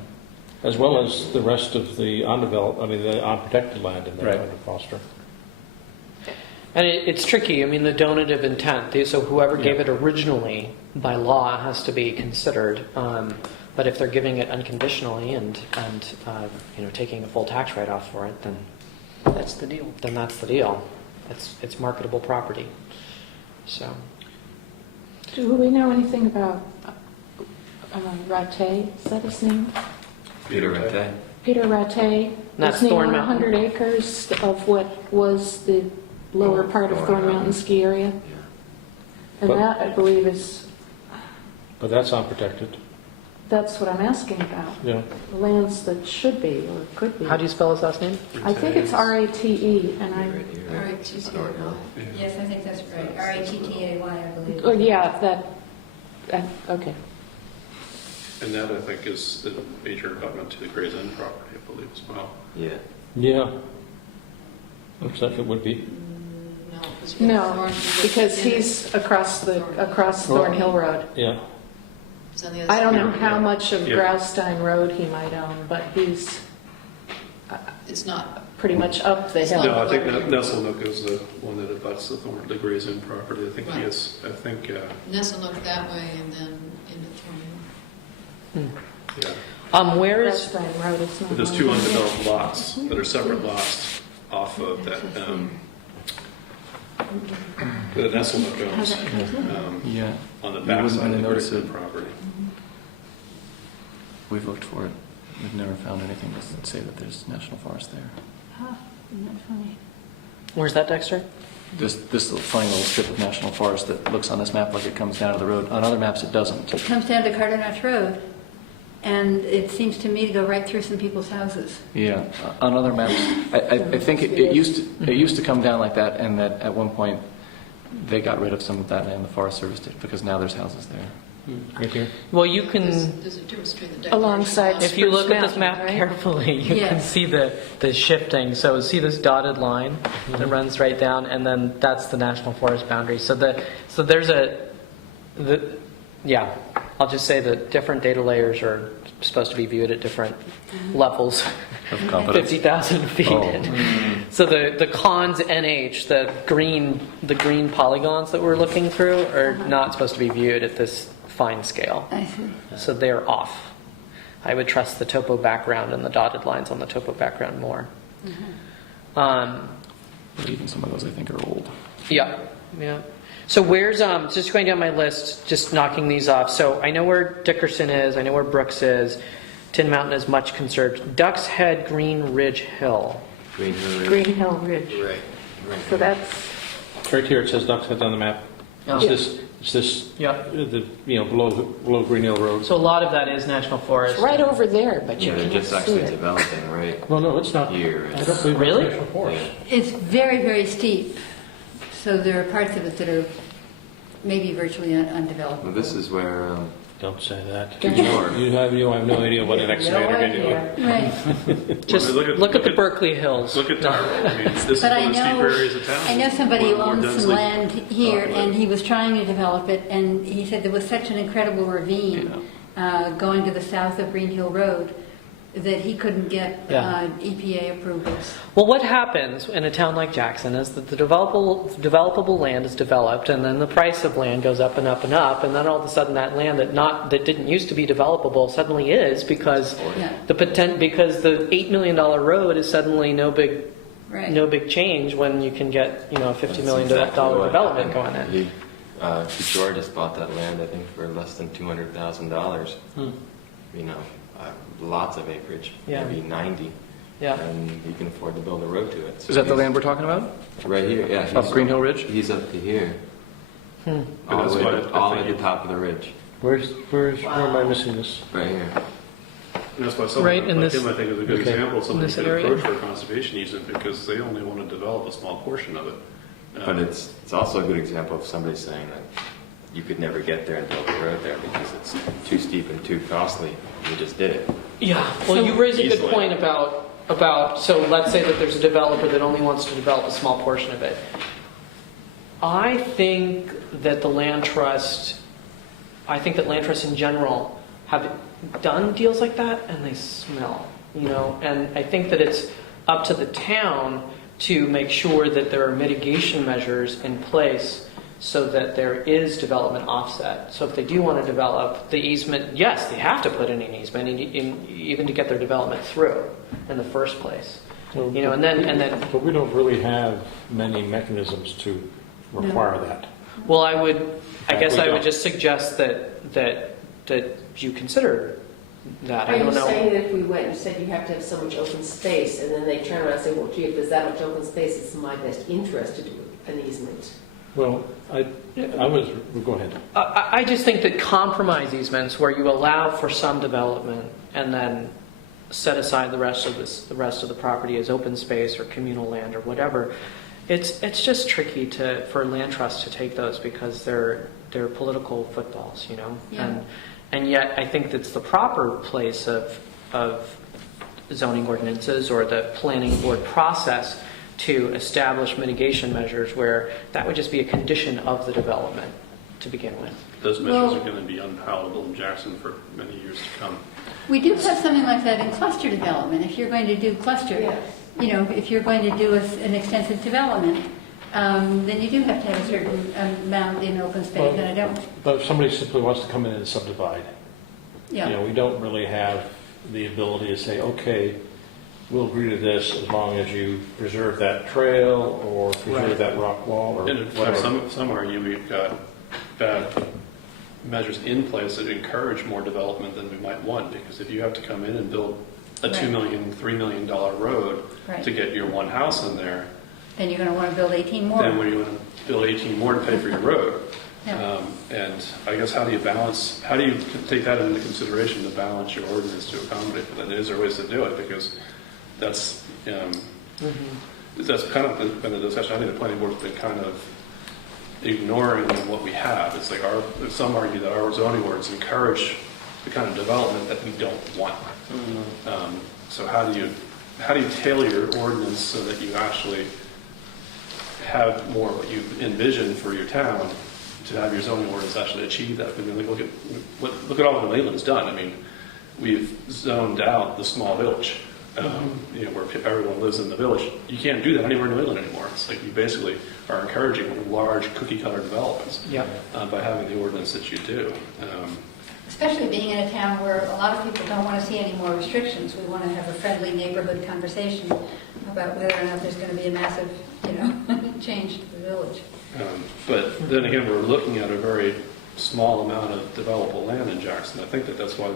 as well as the rest of the undeveloped, the unprotected land in there Right. under Foster. And it's tricky. I mean, the donative intent. So whoever gave Yeah. it originally, by law, has to be considered. But if they're giving it unconditionally and taking a full tax write-off for it, then That's the deal. that's the deal. It's marketable property. So Do we know anything about Rattay? Is that his name? Peter Rattay. Peter Rattay. That's His name Thorn on Mountain. 100 acres of what was the lower part of Thorn Mountain ski area. And But- that, I believe, is, But that's unprotected, that's what I'm asking about. yeah. The lands that should be or could be. how do you spell his last name? I think it's RATE, and I, All right, she's here. Yes, I think that's right. RATTAY, I believe. oh, yeah, okay. And that, I think, is the major abutment to the Gray's Inn property, I believe, as well. Yeah. Yeah. Looks like it would be. No, because we have No, Thorn- because he's across Thorn Hill Road. Yeah. It's on the other I don't side. know how much of Yeah. Graustein Road he might own, but he's It's not, pretty much up the It's hill. not- No, I think Nesselnook is the one that abuts the Gray's Inn property. I think he Right. is, Nesselnook that way and then into Thorn Hill. yeah. Where is Graustein Road, it's not. But there's one two of them. undeveloped lots that are separate lots off of that, that Nesselnook owns, Yeah. on the You back wouldn't side of really the notice Gray's Inn it. property. We've looked for it. We've never found anything to say that there's national forest there. Huh, isn't that funny? where's that, Dexter? This funny little strip of national forest that looks on this map like it comes down to the road. On other maps, it doesn't. It comes down to Carter Notch Road, and it seems to me to go right through some people's houses. Yeah, on other maps, I think it used to come down like that, and that at one point they got rid of some of that land, the Forest Service did, because now there's houses there. Right here. Well, you can. There's a difference between the declaration. Alongside If you look Spruce at this map Mountain, right? carefully, you can Yes. see the shifting. So see this dotted line that runs right down, and then that's the national forest boundary. So yeah, I'll just say that different data layers are supposed to be viewed at different levels. Of competence. 50,000 feet. Oh. So the cons NH, the green polygons that we're looking through, are not supposed to be viewed at this fine scale. I see. So they're off. I would trust the topo background and the dotted lines on the topo background more. But even some of those I think are old. Yeah. So where's, just going down my list, just knocking these off. So I know where Dickerson is, I know where Brooks is. Tin Mountain is much conserved. Duck's Head, Green Ridge Hill. Green Hill Ridge. Green Hill Ridge. Right. So that's, Right here, it says Duck's Head on the map. Oh. It's this, Yeah. below Green Hill Road. So a lot of that is national forest. it's right over there, but you Yeah, they're can't just see actually it. developing right Well, no, it's not. here. I don't believe Really? it's national forest. It's very, very steep, so there are parts of it that are maybe virtually undeveloped. Well, this is where, Don't say that. to north. You have no idea what an excavator can do. Right. Just look at the Berkeley Hills. Look at Dartmouth. I mean, this is But one I of the steeper know, areas of town. I know somebody who More owns some densely land here, populated. and he was trying to develop it, and he said there was such an incredible ravine going to the south of Green Hill Road that he couldn't get Yeah. EPA approvals. Well, what happens in a town like Jackson is that the developable land is developed, and then the price of land goes up and up and up, and then all of a sudden that land that didn't used to be developable suddenly is because Yeah. because the $8 million road is suddenly no big change when you can get a $50 million development going in. George just bought that land, I think, for less than $200,000. Lots of acreage, Yeah. maybe 90. Yeah. And he can afford to build a road to it. So Is that the he's- land we're talking about? Right here, yeah. Up Green Hill Ridge? He's up to here. But All that's the way why to, I all the way think to the top of the ridge. Where am I missing this? Right here. And that's why someone Right in like this- him, I think, is a good okay. example of somebody this who could area? approach for a conservation easement because they only want to develop a small portion of it. But it's also a good example of somebody saying that you could never get there and build a road there because it's too steep and too costly. You just did it. Yeah. Well, you raise a good Easily. point about so let's say that there's a developer that only wants to develop a small portion of it. I think that land trusts in general have done deals like that, and they smell, and I think that it's up to the town to make sure that there are mitigation measures in place so that there is development offset. So if they do want to develop the easement, yes, they have to put in an easement even to get their development through in the first place. So, And then. But we don't really have many mechanisms to require that. Well, I guess I would don't. just suggest that you consider that. Are I you don't know. saying that if we went and said you have to have so much open space, and then they turn around and say, well, gee, if there's that much open space, it's in my best interest to do an easement? Well, go ahead. I just think that compromise easements where you allow for some development and then set aside the rest of the property as open space or communal land or whatever, it's just tricky for land trusts to take those because they're political footballs, Yeah. And yet I think that's the proper place of zoning ordinances or the planning board process to establish mitigation measures where that would just be a condition of the development to begin with. Those measures are going to be unpalatable in Jackson for many years to come. We do have something like that in cluster development. If you're going to do cluster, Yes. if you're going to do an extensive development, then you do have to have a certain amount in open space, and I don't. But if somebody simply wants to come in and subdivide, Yeah. we don't really have the ability to say, okay, we'll agree to this as long as you preserve that trail or preserve that rock wall or And in whatever. fact, some argue we've got measures in place that encourage more development than we might want, because if you have to come in and build a Right. $2 million, $3 million road Right. to get your one house in there, Then you're going to want to build 18 more. then what do you want to build 18 more to pay for your road? Yeah. And I guess how do you take that into consideration to balance your ordinance to accommodate for that? Is there ways to do it? Because that's kind of been the discussion. I think the planning board's been kind of ignoring what we have. It's like some argue that our zoning ordinance encourage the kind of development that we don't want. So how do you tailor your ordinance so that you actually have more what you envision for your town to have your zoning ordinance actually achieve that? I mean, look at all that New England's done. I mean, we've zoned out the small village, where everyone lives in the village. You can't do that anywhere in New England anymore. It's like you basically are encouraging large cookie-cutter developments by having the ordinance that you do. Especially being in a town where a lot of people don't want to see any more restrictions. We want to have a friendly neighborhood conversation about whether or not there's going to be a massive, change to the village. But then again, we're looking at a very small amount of developable land in Jackson. I think that's why I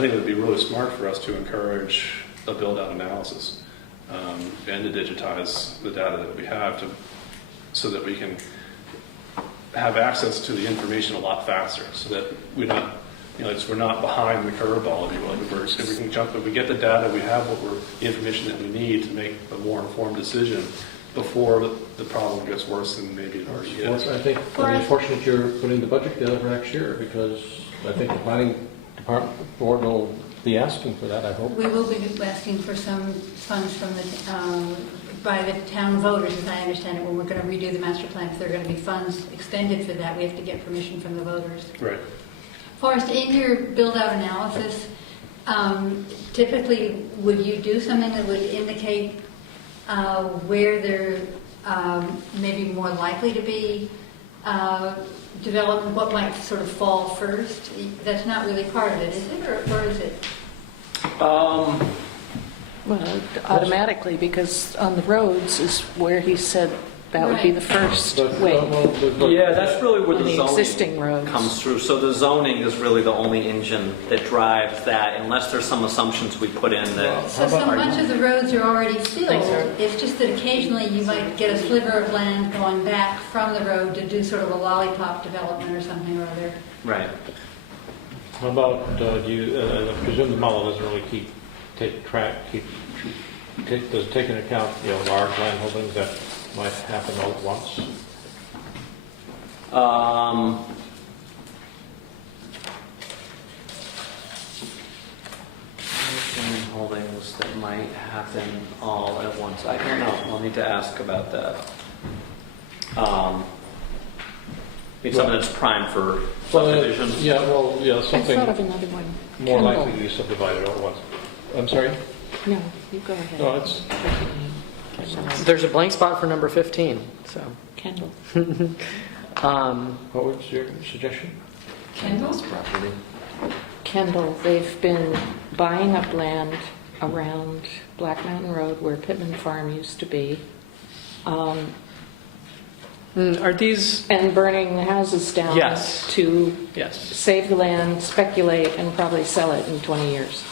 think it would be really smart for us to encourage a build-out analysis and to digitize the data that we have so that we can have access to the information a lot faster, so that we're not behind the curve ball, if you will. If we get the data, we have the information that we need to make a more informed decision before the problem gets worse than maybe it already is. I think it's fortunate you're putting the budget together for next year, because I think the planning department board will be asking for that, I hope. We will be asking for some funds from by the town voters, as I understand it, when we're going to redo the master plan. If there are going to be funds expended for that, we have to get permission from the voters. Right. Forrest, in your build-out analysis, typically would you do something that would indicate where there may be more likely to be development, what might sort of fall first? That's not really part of it, is it, or is it? Well, automatically, because on the roads is where he said that would be the first wave. Yeah, that's really where On the the existing zoning roads. comes through. So the zoning is really the only engine that drives that, unless there's some assumptions we put in that. So much of the roads are already filled. It's just that occasionally you might get a sliver of land going back from the road to do sort of a lollipop development or something or other. Right. How about, I presume the model doesn't really does it take into account, large land holdings that might happen all at once? Land holdings that might happen all at once. I don't know. I'll need to ask about that. mean, something that's prime for Well, subdivision. yeah, well, yeah, I something thought of another one. more Kendall. likely to be subdivided all at once. I'm sorry? No, you go ahead. No, it's, There's a blank spot for number 15, so. Kendall. what was your suggestion? Kendall's Property. Kendall, they've been buying up land around Black Mountain Road where Pittman Farm used to be, Are these, and burning the houses down Yes. to yes. save the land, speculate, and probably sell it in 20 years.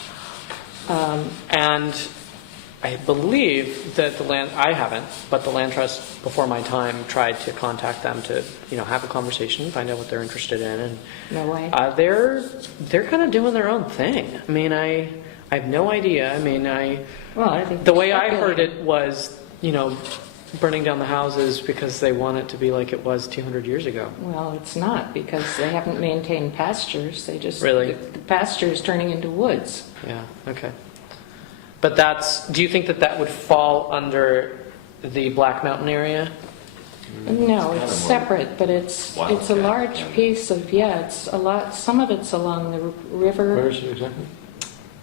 And I believe that I haven't, but the land trust before my time tried to contact them to, have a conversation, find out what they're interested in, and No way. they're kind of doing their own thing. I mean, I have no idea. I mean, Well, I think the way I heard it was, burning down the houses because they want it to be like it was 200 years ago. Well, it's not, because they haven't maintained pastures. They just Really? the pasture is turning into woods. Yeah, okay. But do you think that would fall under the Black Mountain area? No, kinda it's more separate, but it's a wildcat large kind of- piece of, it's a lot, some of it's along the river, Where is it exactly?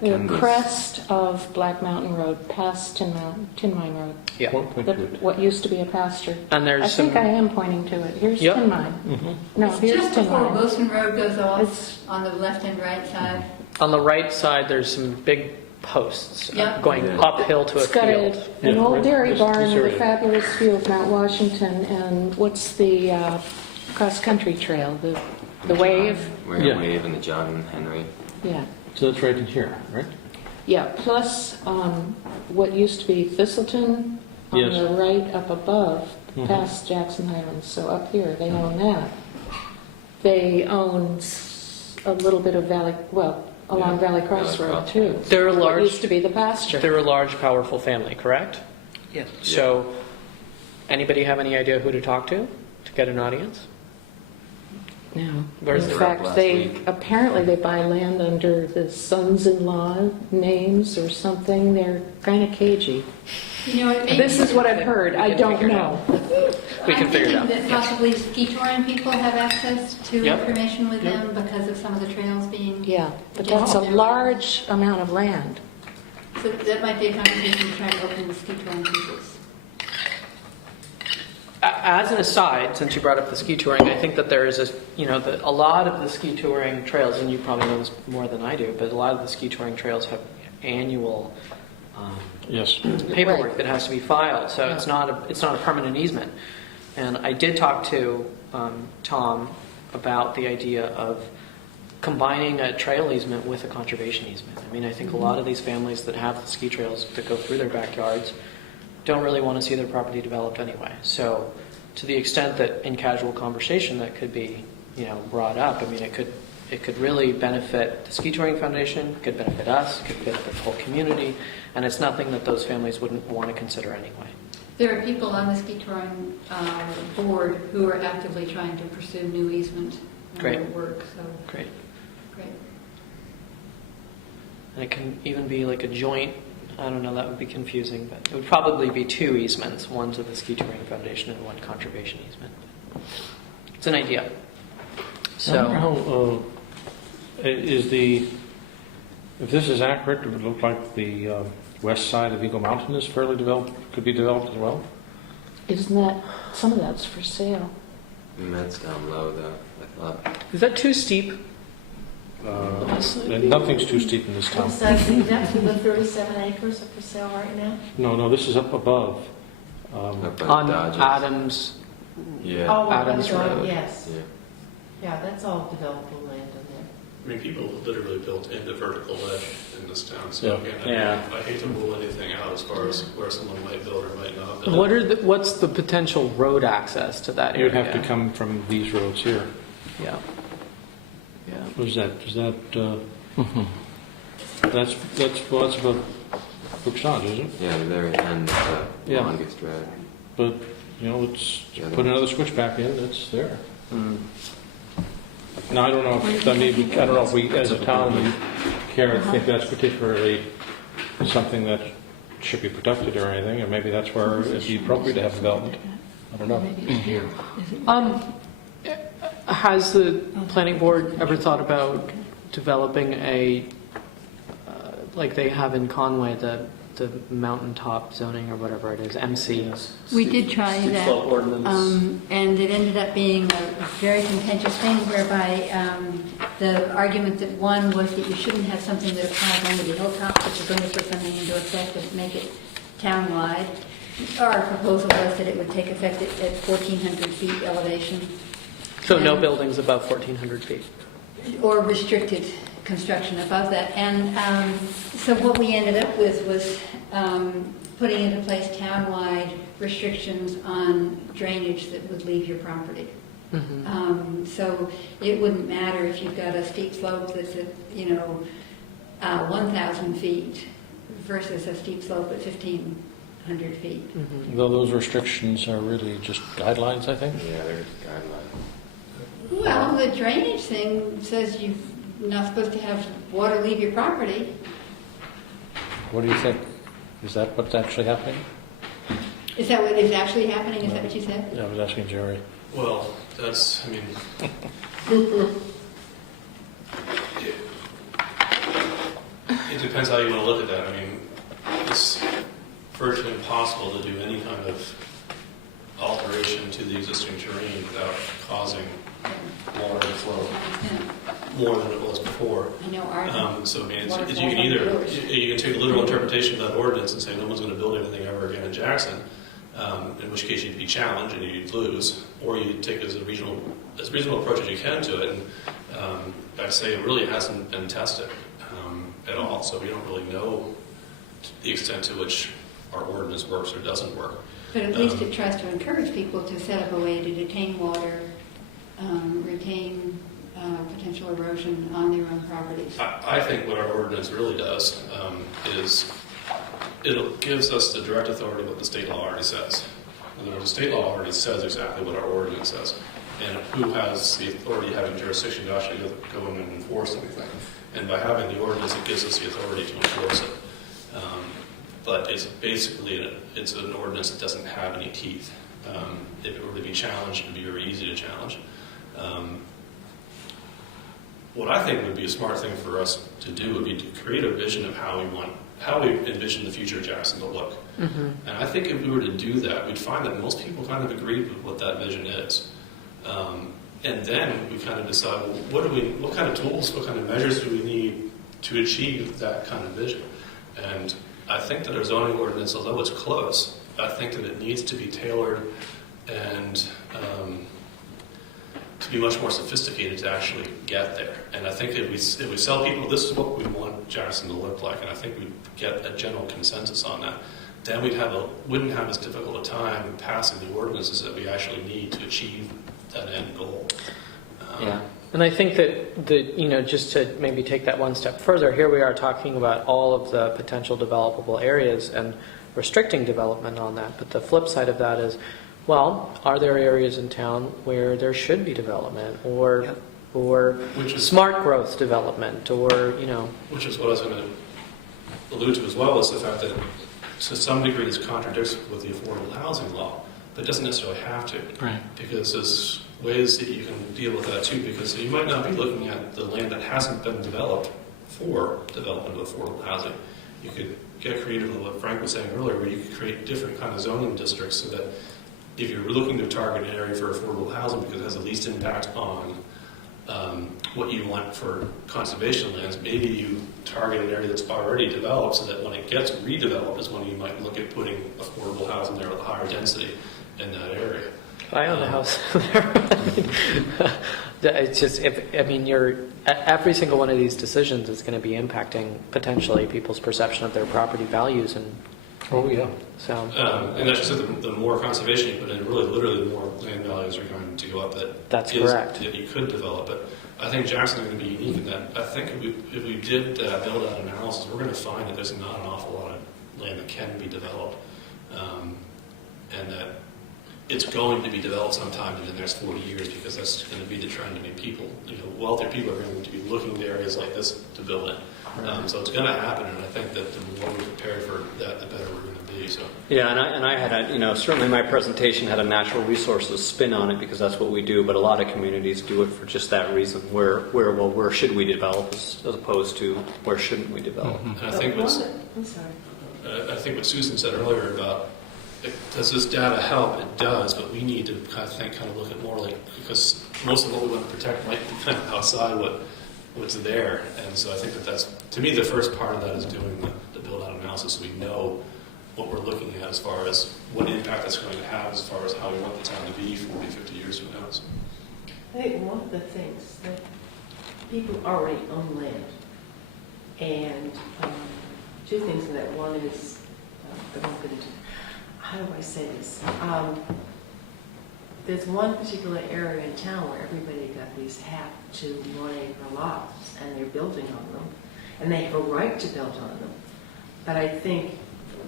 the Kendall's. crest of Black Mountain Road, past Tin Mine Road, Yeah. Point to it. what used to be a pasture. And I there's think some, I am pointing to it. Here's Yep. Tin Mine. Mm-hmm. No, It's here's just Tin before Mine. Wilson Road goes off It's- on the left and right side. on the right side, there's some big posts Yeah. going Yeah. uphill to a It's got field. an Yeah, old right. dairy This barn with a area. fabulous view of Mount Washington, and what's the cross-country trail, the wave? Yeah. Wave and the John Henry. Yeah. So that's right in here, right? Yeah, plus what used to be Thistleton on Yes. the right up above, Mhm. past Jackson Highlands. So up here, they own that. They own a little bit of along Valley Cross Valley Road Cross. too. They're a What large, used to be the pasture. they're a large, powerful family, correct? Yes. So, anybody have any idea who to talk to get an audience? No. Where's In the fact, last they week? apparently they buy land under the sons-in-law names or something. They're kind of cagey. This is what I've heard. I don't know. We can figure it out. I'm thinking that possibly ski touring people have access to Yep. information with Yep. them because of some of the trails being. Yeah, but that's a large amount of land. So that might be a conversation to try to open with ski touring people's. As an aside, since you brought up the ski touring, I think that there is a lot of the ski touring trails, and you probably know this more than I do, but a lot of the ski touring trails have annual Yes. paperwork Right. that has to be filed, so Yeah. it's not a permanent easement. And I did talk to Tom about the idea of combining a trail easement with a conservation easement. I mean, I think a lot of these families that have the ski trails that go through their backyards don't really want to see their property developed anyway. So to the extent that in casual conversation that could be, brought up, I mean, it could really benefit the Ski Touring Foundation, it could benefit us, it could benefit the whole community, and it's nothing that those families wouldn't want to consider anyway. There are people on the ski touring board who are actively trying to pursue new easement Great. work. So Great. great. And it can even be like a joint, I don't know, that would be confusing, but it would probably be 2 easements, one to the Ski Touring Foundation and one conservation easement. It's an idea. I wonder So, how, if this is accurate, it would look like the west side of Eagle Mountain is fairly developed, could be developed as well? Isn't that, some of that's for sale? And that's down low though, I thought. is that too steep? And nothing's too steep in this town. What's that, exactly the 37 acres are for sale right now? No, this is up above. Up by On Dodgers. Adams, Yeah. Oh, Adams that's right, Road. yes. Yeah. Yeah, that's all developable land in there. I mean, people literally built into vertical ledge in this town, so Yeah. again, Yeah. I hate to rule anything out as far as where someone might build or might not build. what's the potential road access to that area? You'd have to come from these roads here. Yeah. Yeah. What is that? Is that, that's about Brooks Dodge, is it? Yeah, the very end of the Yeah. longest road. But, it's, Yeah, put another switchback in, it's there. Mm. Now, I don't know if we, as a town, we think that's particularly something that should be protected or anything, and maybe that's where it'd be appropriate to have development. I don't know. Has the planning board ever thought about developing like they have in Conway, the mountaintop zoning or whatever it is, MC? We did try Steep that, slope ordinance. and it ended up being a very contentious thing whereby the argument that one was that you shouldn't have something that applies only to hilltops, which is going to put something into effect that make it town-wide. Our proposal was that it would take effect at 1,400 feet elevation. So no buildings above 1,400 feet? Or restricted construction above that. And so what we ended up with was putting into place town-wide restrictions on drainage that would leave your property. So it wouldn't matter if you've got a steep slope that's at, 1,000 feet versus a steep slope at 1,500 feet. Though those restrictions are really just guidelines, I think. Yeah, they're guidelines. Well, the drainage thing says you're not supposed to have water leave your property. What do you think? Is that what's actually happening? Is that what is actually happening? Is that what you said? Yeah, I was asking Jerry. Well, that's, it depends how you want to look at that. It's virtually impossible to do any kind of alteration to the existing terrain without causing water to flow more than it was before. I know our So you can either you can take a literal interpretation of that ordinance and say no one's going to build anything ever again in Jackson, in which case you'd be challenged and you'd lose, or you take as reasonable approach as you can to it. And I'd say it really hasn't been tested at all, so we don't really know the extent to which our ordinance works or doesn't work. But at least it tries to encourage people to set up a way to detain water, retain potential erosion on their own properties. I think what our ordinance really does is it gives us the direct authority of what the state law already says. In other words, the state law already says exactly what our ordinance says, and who has the authority, having jurisdiction to actually go in and enforce anything. And by having the ordinance, it gives us the authority to enforce it. But it's basically it's an ordinance that doesn't have any teeth. If it were to be challenged, it would be very easy to challenge. What I think would be a smart thing for us to do would be to create a vision of how we envision the future of Jackson to look. And I think if we were to do that, we'd find that most people kind of agree with what that vision is. And then we kind of decide, well, what kind of tools, what kind of measures do we need to achieve that kind of vision? And I think that our zoning ordinance, although it's close, I think that it needs to be tailored and to be much more sophisticated to actually get there. And I think if we tell people this is what we want Jackson to look like, and I think we'd get a general consensus on that, then wouldn't have as difficult a time passing the ordinances that we actually need to achieve that end goal. Yeah. And I think that just to maybe take that one step further, here we are talking about all of the potential developable areas and restricting development on that. But the flip side of that is, well, are there areas in town where there should be development or smart growth development or, Which is what I was going to allude to as well, is the fact that to some degree this contradicts with the affordable housing law, but it doesn't necessarily have to. Right. Because there's ways that you can deal with that too, because you might not be looking at the land that hasn't been developed for development of affordable housing. You could get creative with what Frank was saying earlier, where you could create different kind of zoning districts so that if you're looking to target an area for affordable housing because it has the least impact on what you want for conservation lands, maybe you target an area that's already developed so that when it gets redeveloped is when you might look at putting affordable housing there with a higher density in that area. I own a house there. It's just, every single one of these decisions is going to be impacting potentially people's perception of their property values and. Oh yeah. So. And that's just the more conservation you put in, really, literally, the more land values are going to go up. That's correct. That you could develop it. I think Jackson's going to be unique in that. I think if we did build out analysis, we're going to find that there's not an awful lot of land that can be developed, and that it's going to be developed sometime in the next 40 years because that's going to be the trend. People, wealthier people are going to be looking to areas like this to build in. So it's going to happen, and I think that the more we prepare for that, the better we're going to be. community, so. Yeah, and I had certainly my presentation had a natural resources spin on it because that's what we do, but a lot of communities do it for just that reason, where should we develop as opposed to where shouldn't we develop. And I think I'm sorry. I think what Susan said earlier about, does this data help? It does, but we need to kind of look at more like, because most of what we want to protect might be kind of outside what's there. And so I think that's, to me, the first part of that is doing the build-out analysis so we know what we're looking at as far as what impact it's going to have as far as how we want the town to be 40, 50 years from now. So. I think one of the things that people already own land, and two things in that. One is, how do I say this? There's one particular area in town where everybody got these half to 1 acre lots, and they're building on them, and they have a right to build on them. But I think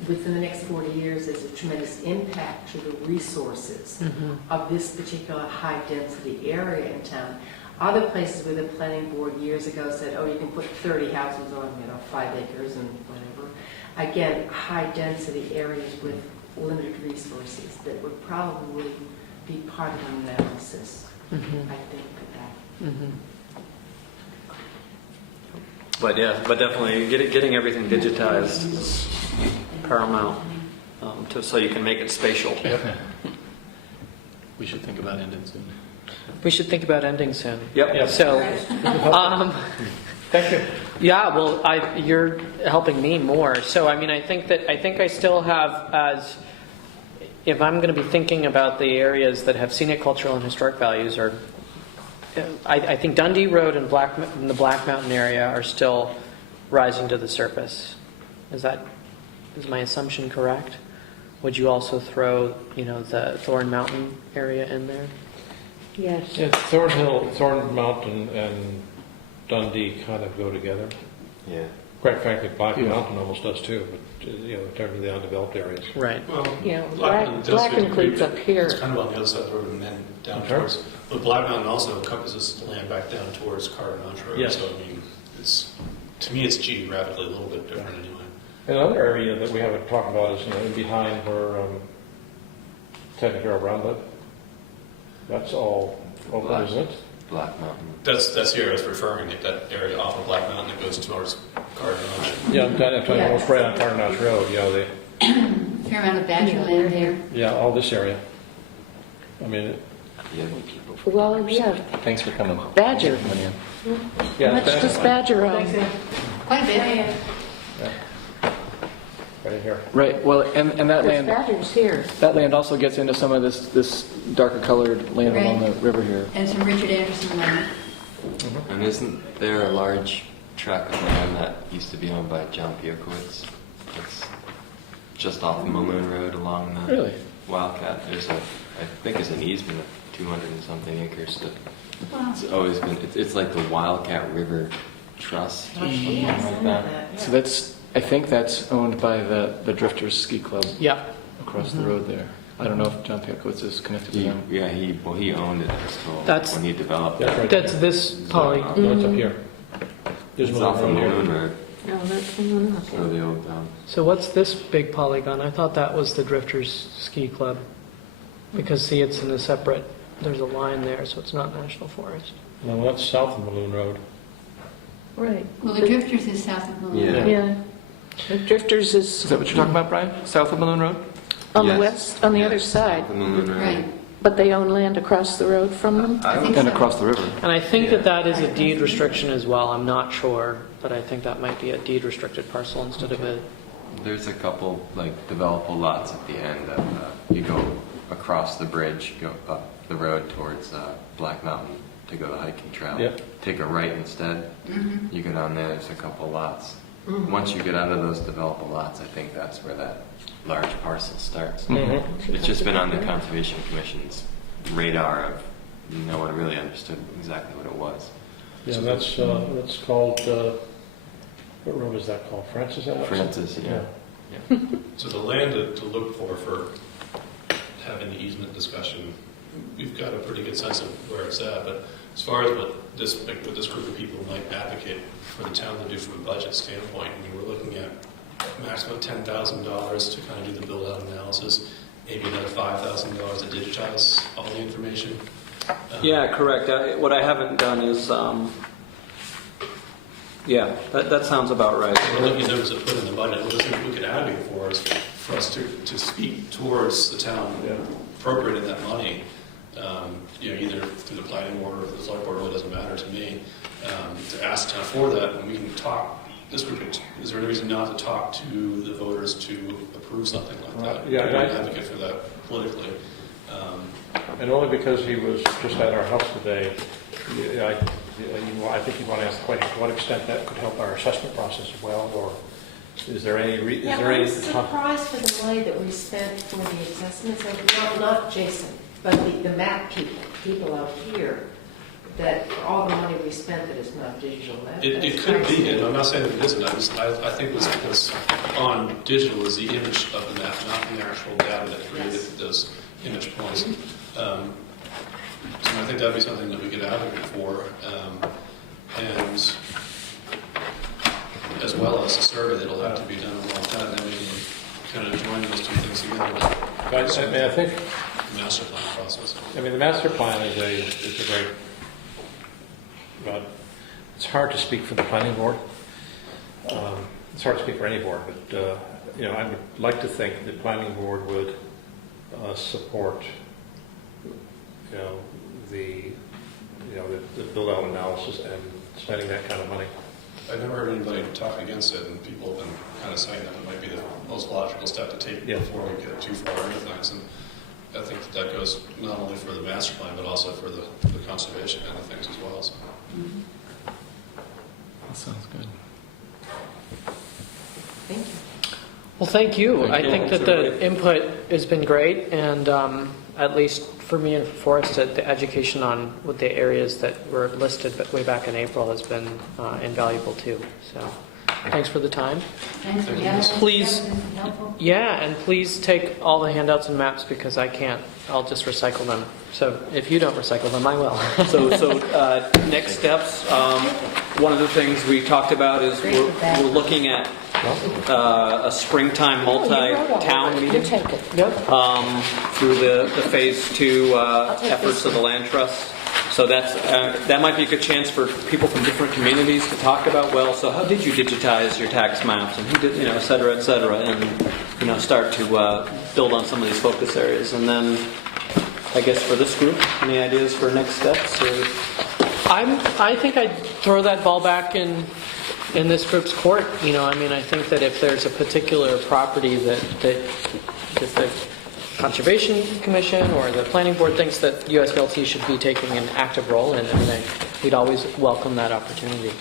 within the next 40 years, there's a tremendous impact to the resources of this particular high-density area in town. Other places where the planning board years ago said, oh, you can put 30 houses on, 5 acres and whatever. Again, high-density areas with limited resources that would probably be part of an analysis, I think, for that. But definitely getting everything digitized is paramount so you can make it spatial. We should think about ending soon. We should think about ending soon. Yep. So, Thank you. yeah, well, you're helping me more. So, I mean, I think I still have, as if I'm going to be thinking about the areas that have scenic, cultural, and historic values, or I think Dundee Road and the Black Mountain area are still rising to the surface. Is my assumption correct? Would you also throw, the Thorn Mountain area in there? Yes. Yeah, Thorn Mountain and Dundee kind of go together. Yeah. Quite frankly, Black Mountain almost does too, but in terms of the undeveloped areas. Right. Well, Yeah, Black Black includes up here. It's kind of on the other side of the road and then down towards. But Black Mountain also encompasses land back down towards Carter Mountain Road. Yes. So I mean, to me, it's geographically a little bit different anyway. Another area that we haven't talked about is in behind where technically around it. That's all open, isn't it? Black Mountain. That's the area I was referring to, that area off of Black Mountain that goes towards Carter Mountain. Yeah, I'm talking almost right on Carter Road. Fair amount of badger land there. Yeah, all this area. I mean, Well, yeah, Thanks for coming. badger. Coming in. yeah, How much that's does badger own? Quite a bit. right here. Right. Well, and that There's land badgers here. that land also gets into some of this darker colored land along the river here. And some Richard Anderson land. And isn't there a large tract of land that used to be owned by John Piokowitz? It's just off the Mulloon Road along the Really? Wildcat. I think it's an easement of 200 and something acres. It's always been, it's like the Wildcat River Trust or something like that. So I think that's owned by the Drifters Ski Club Yeah. across the road there. I don't know if John Piokowitz is connected to them. He owned it That's- when he developed That's it. right. That's this poly. No, it's up here. There's It's one off the around here. Mulloon Road, No, that's the one up or the old town. So what's this big polygon? I thought that was the Drifters Ski Club. Because see, it's in a separate, there's a line there, so it's not National Forest. No, that's south of Mulloon Road. Right. Well, the Drifters is south of Malone. Yeah. Yeah. The Drifters Is that what you're talking about, Brian? South of Mulloon Road? on the Yes. west, on the other side, The Mulloon Road. Right. but they own land across the road from them? I think And so. across the river. And I think that is a deed restriction as well. I'm not sure, but I think that might be a deed restricted parcel instead of a. There's a couple developable lots at the end that you go across the bridge, go up the road towards Black Mountain to go the hiking trail. Yep. Take a right instead. You go down there. There's a couple lots. Once you get out of those developable lots, I think that's where that large parcel starts. It's just been on the Conservation Commission's radar of no one really understood exactly what it was. Yeah, that's called, what road is that called? Francis Ave? Francis, yeah. So the land to look for having the easement discussion, we've got a pretty good sense of where it's at, but as far as what this group of people might advocate for the town to do from a budget standpoint, I mean, we're looking at maximum $10,000 to kind of do the build-out analysis, maybe another $5,000 to digitize all the information. Yeah, correct. What I haven't done is, yeah, that sounds about right. We're looking at numbers to put in the budget. What I think we could advocate for is for us to speak towards the town appropriating that money, either through the planning board or the select board, really doesn't matter to me, to ask the town for that, and we can talk. Is there any reason not to talk to the voters to approve something like that? Yeah, to advocate for that politically. And only because he was just at our house today, I think you want to ask the question, to what extent that could help our assessment process as well, or is there any... I'm surprised for the money that we spent for the assessments, not Jason, but the map people out here, that all the money we spent that is not digital. It could be, and I'm not saying that it isn't. I think what's on digital is the image of the map, not the actual data that created those image points. So I think that'd be something that we could advocate for, and as well as a survey that'll have to be done along that, and then we can kind of join those two things together. I think the master plan process. I mean, the master plan is a great. But it's hard to speak for the planning board. It's hard to speak for any board, but I would like to think the planning board would support, the build-out analysis and spending that kind of money. I've never heard anybody talk against it, and people have been kind of saying that it might be the most logical step to take before we get too far into things. And I think that goes not only for the master plan, but also for the conservation end of things as well. So. That sounds good. Thank you. Well, thank you. I think that the input has been great, and at least for me and for Forrest, the education on what the areas that were listed way back in April has been invaluable too. So thanks for the time. Thanks for having us. Please, This is helpful. yeah, and please take all the handouts and maps because I can't. I'll just recycle them. So if you don't recycle them, I will. So next steps, one of the things we talked about is we're looking at a springtime multi-town meeting You take it. Yep. through the phase 2 efforts of the land trust. So that might be a good chance for people from different communities to talk about, well, so how did you digitize your tax maps, and who did, et cetera, and start to build on some of these focus areas. And then, I guess for this group, any ideas for next steps? Or? I think I'd throw that ball back in this group's court. I think that if there's a particular property that the Conservation Commission or the Planning Board thinks that USVLT should be taking an active role in, we'd always welcome that opportunity.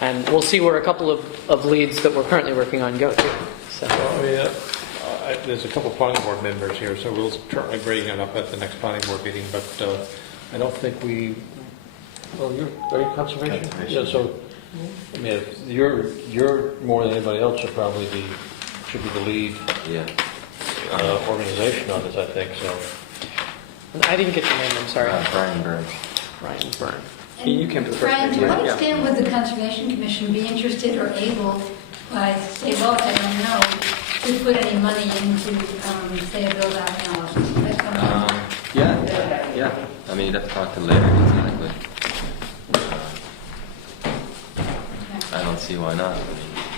And we'll see where a couple of leads that we're currently working on go to. So. Well, there's a couple of planning board members here, so we'll certainly bring it up at the next planning board meeting, but I don't think we... Well, are you conservation? Yeah, so you're more than anybody else should be the lead organization on this, I think. So I didn't get your name, I'm sorry. Brian Burns. Brian Byrne. You came to the first Brian, to meeting, what yeah. extent would the Conservation Commission be interested or able, by state law, I don't know, to put any money into, say, a build-out analysis? That's something- Yeah. I mean, you'd have to talk to Larry, exactly. I don't see why not.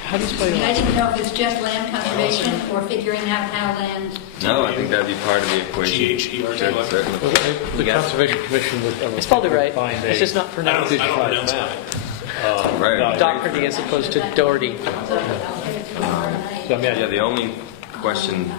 How do you spell I mean, your I last didn't know if it's just land conservation or figuring out how land... No, I think that'd be part of the equation. GHERT. Certainly. the Conservation Commission would... You spelled it right. It's just not pronounced. I don't pronounce it. Right. Doherty as opposed to Doherty. Yeah, the only question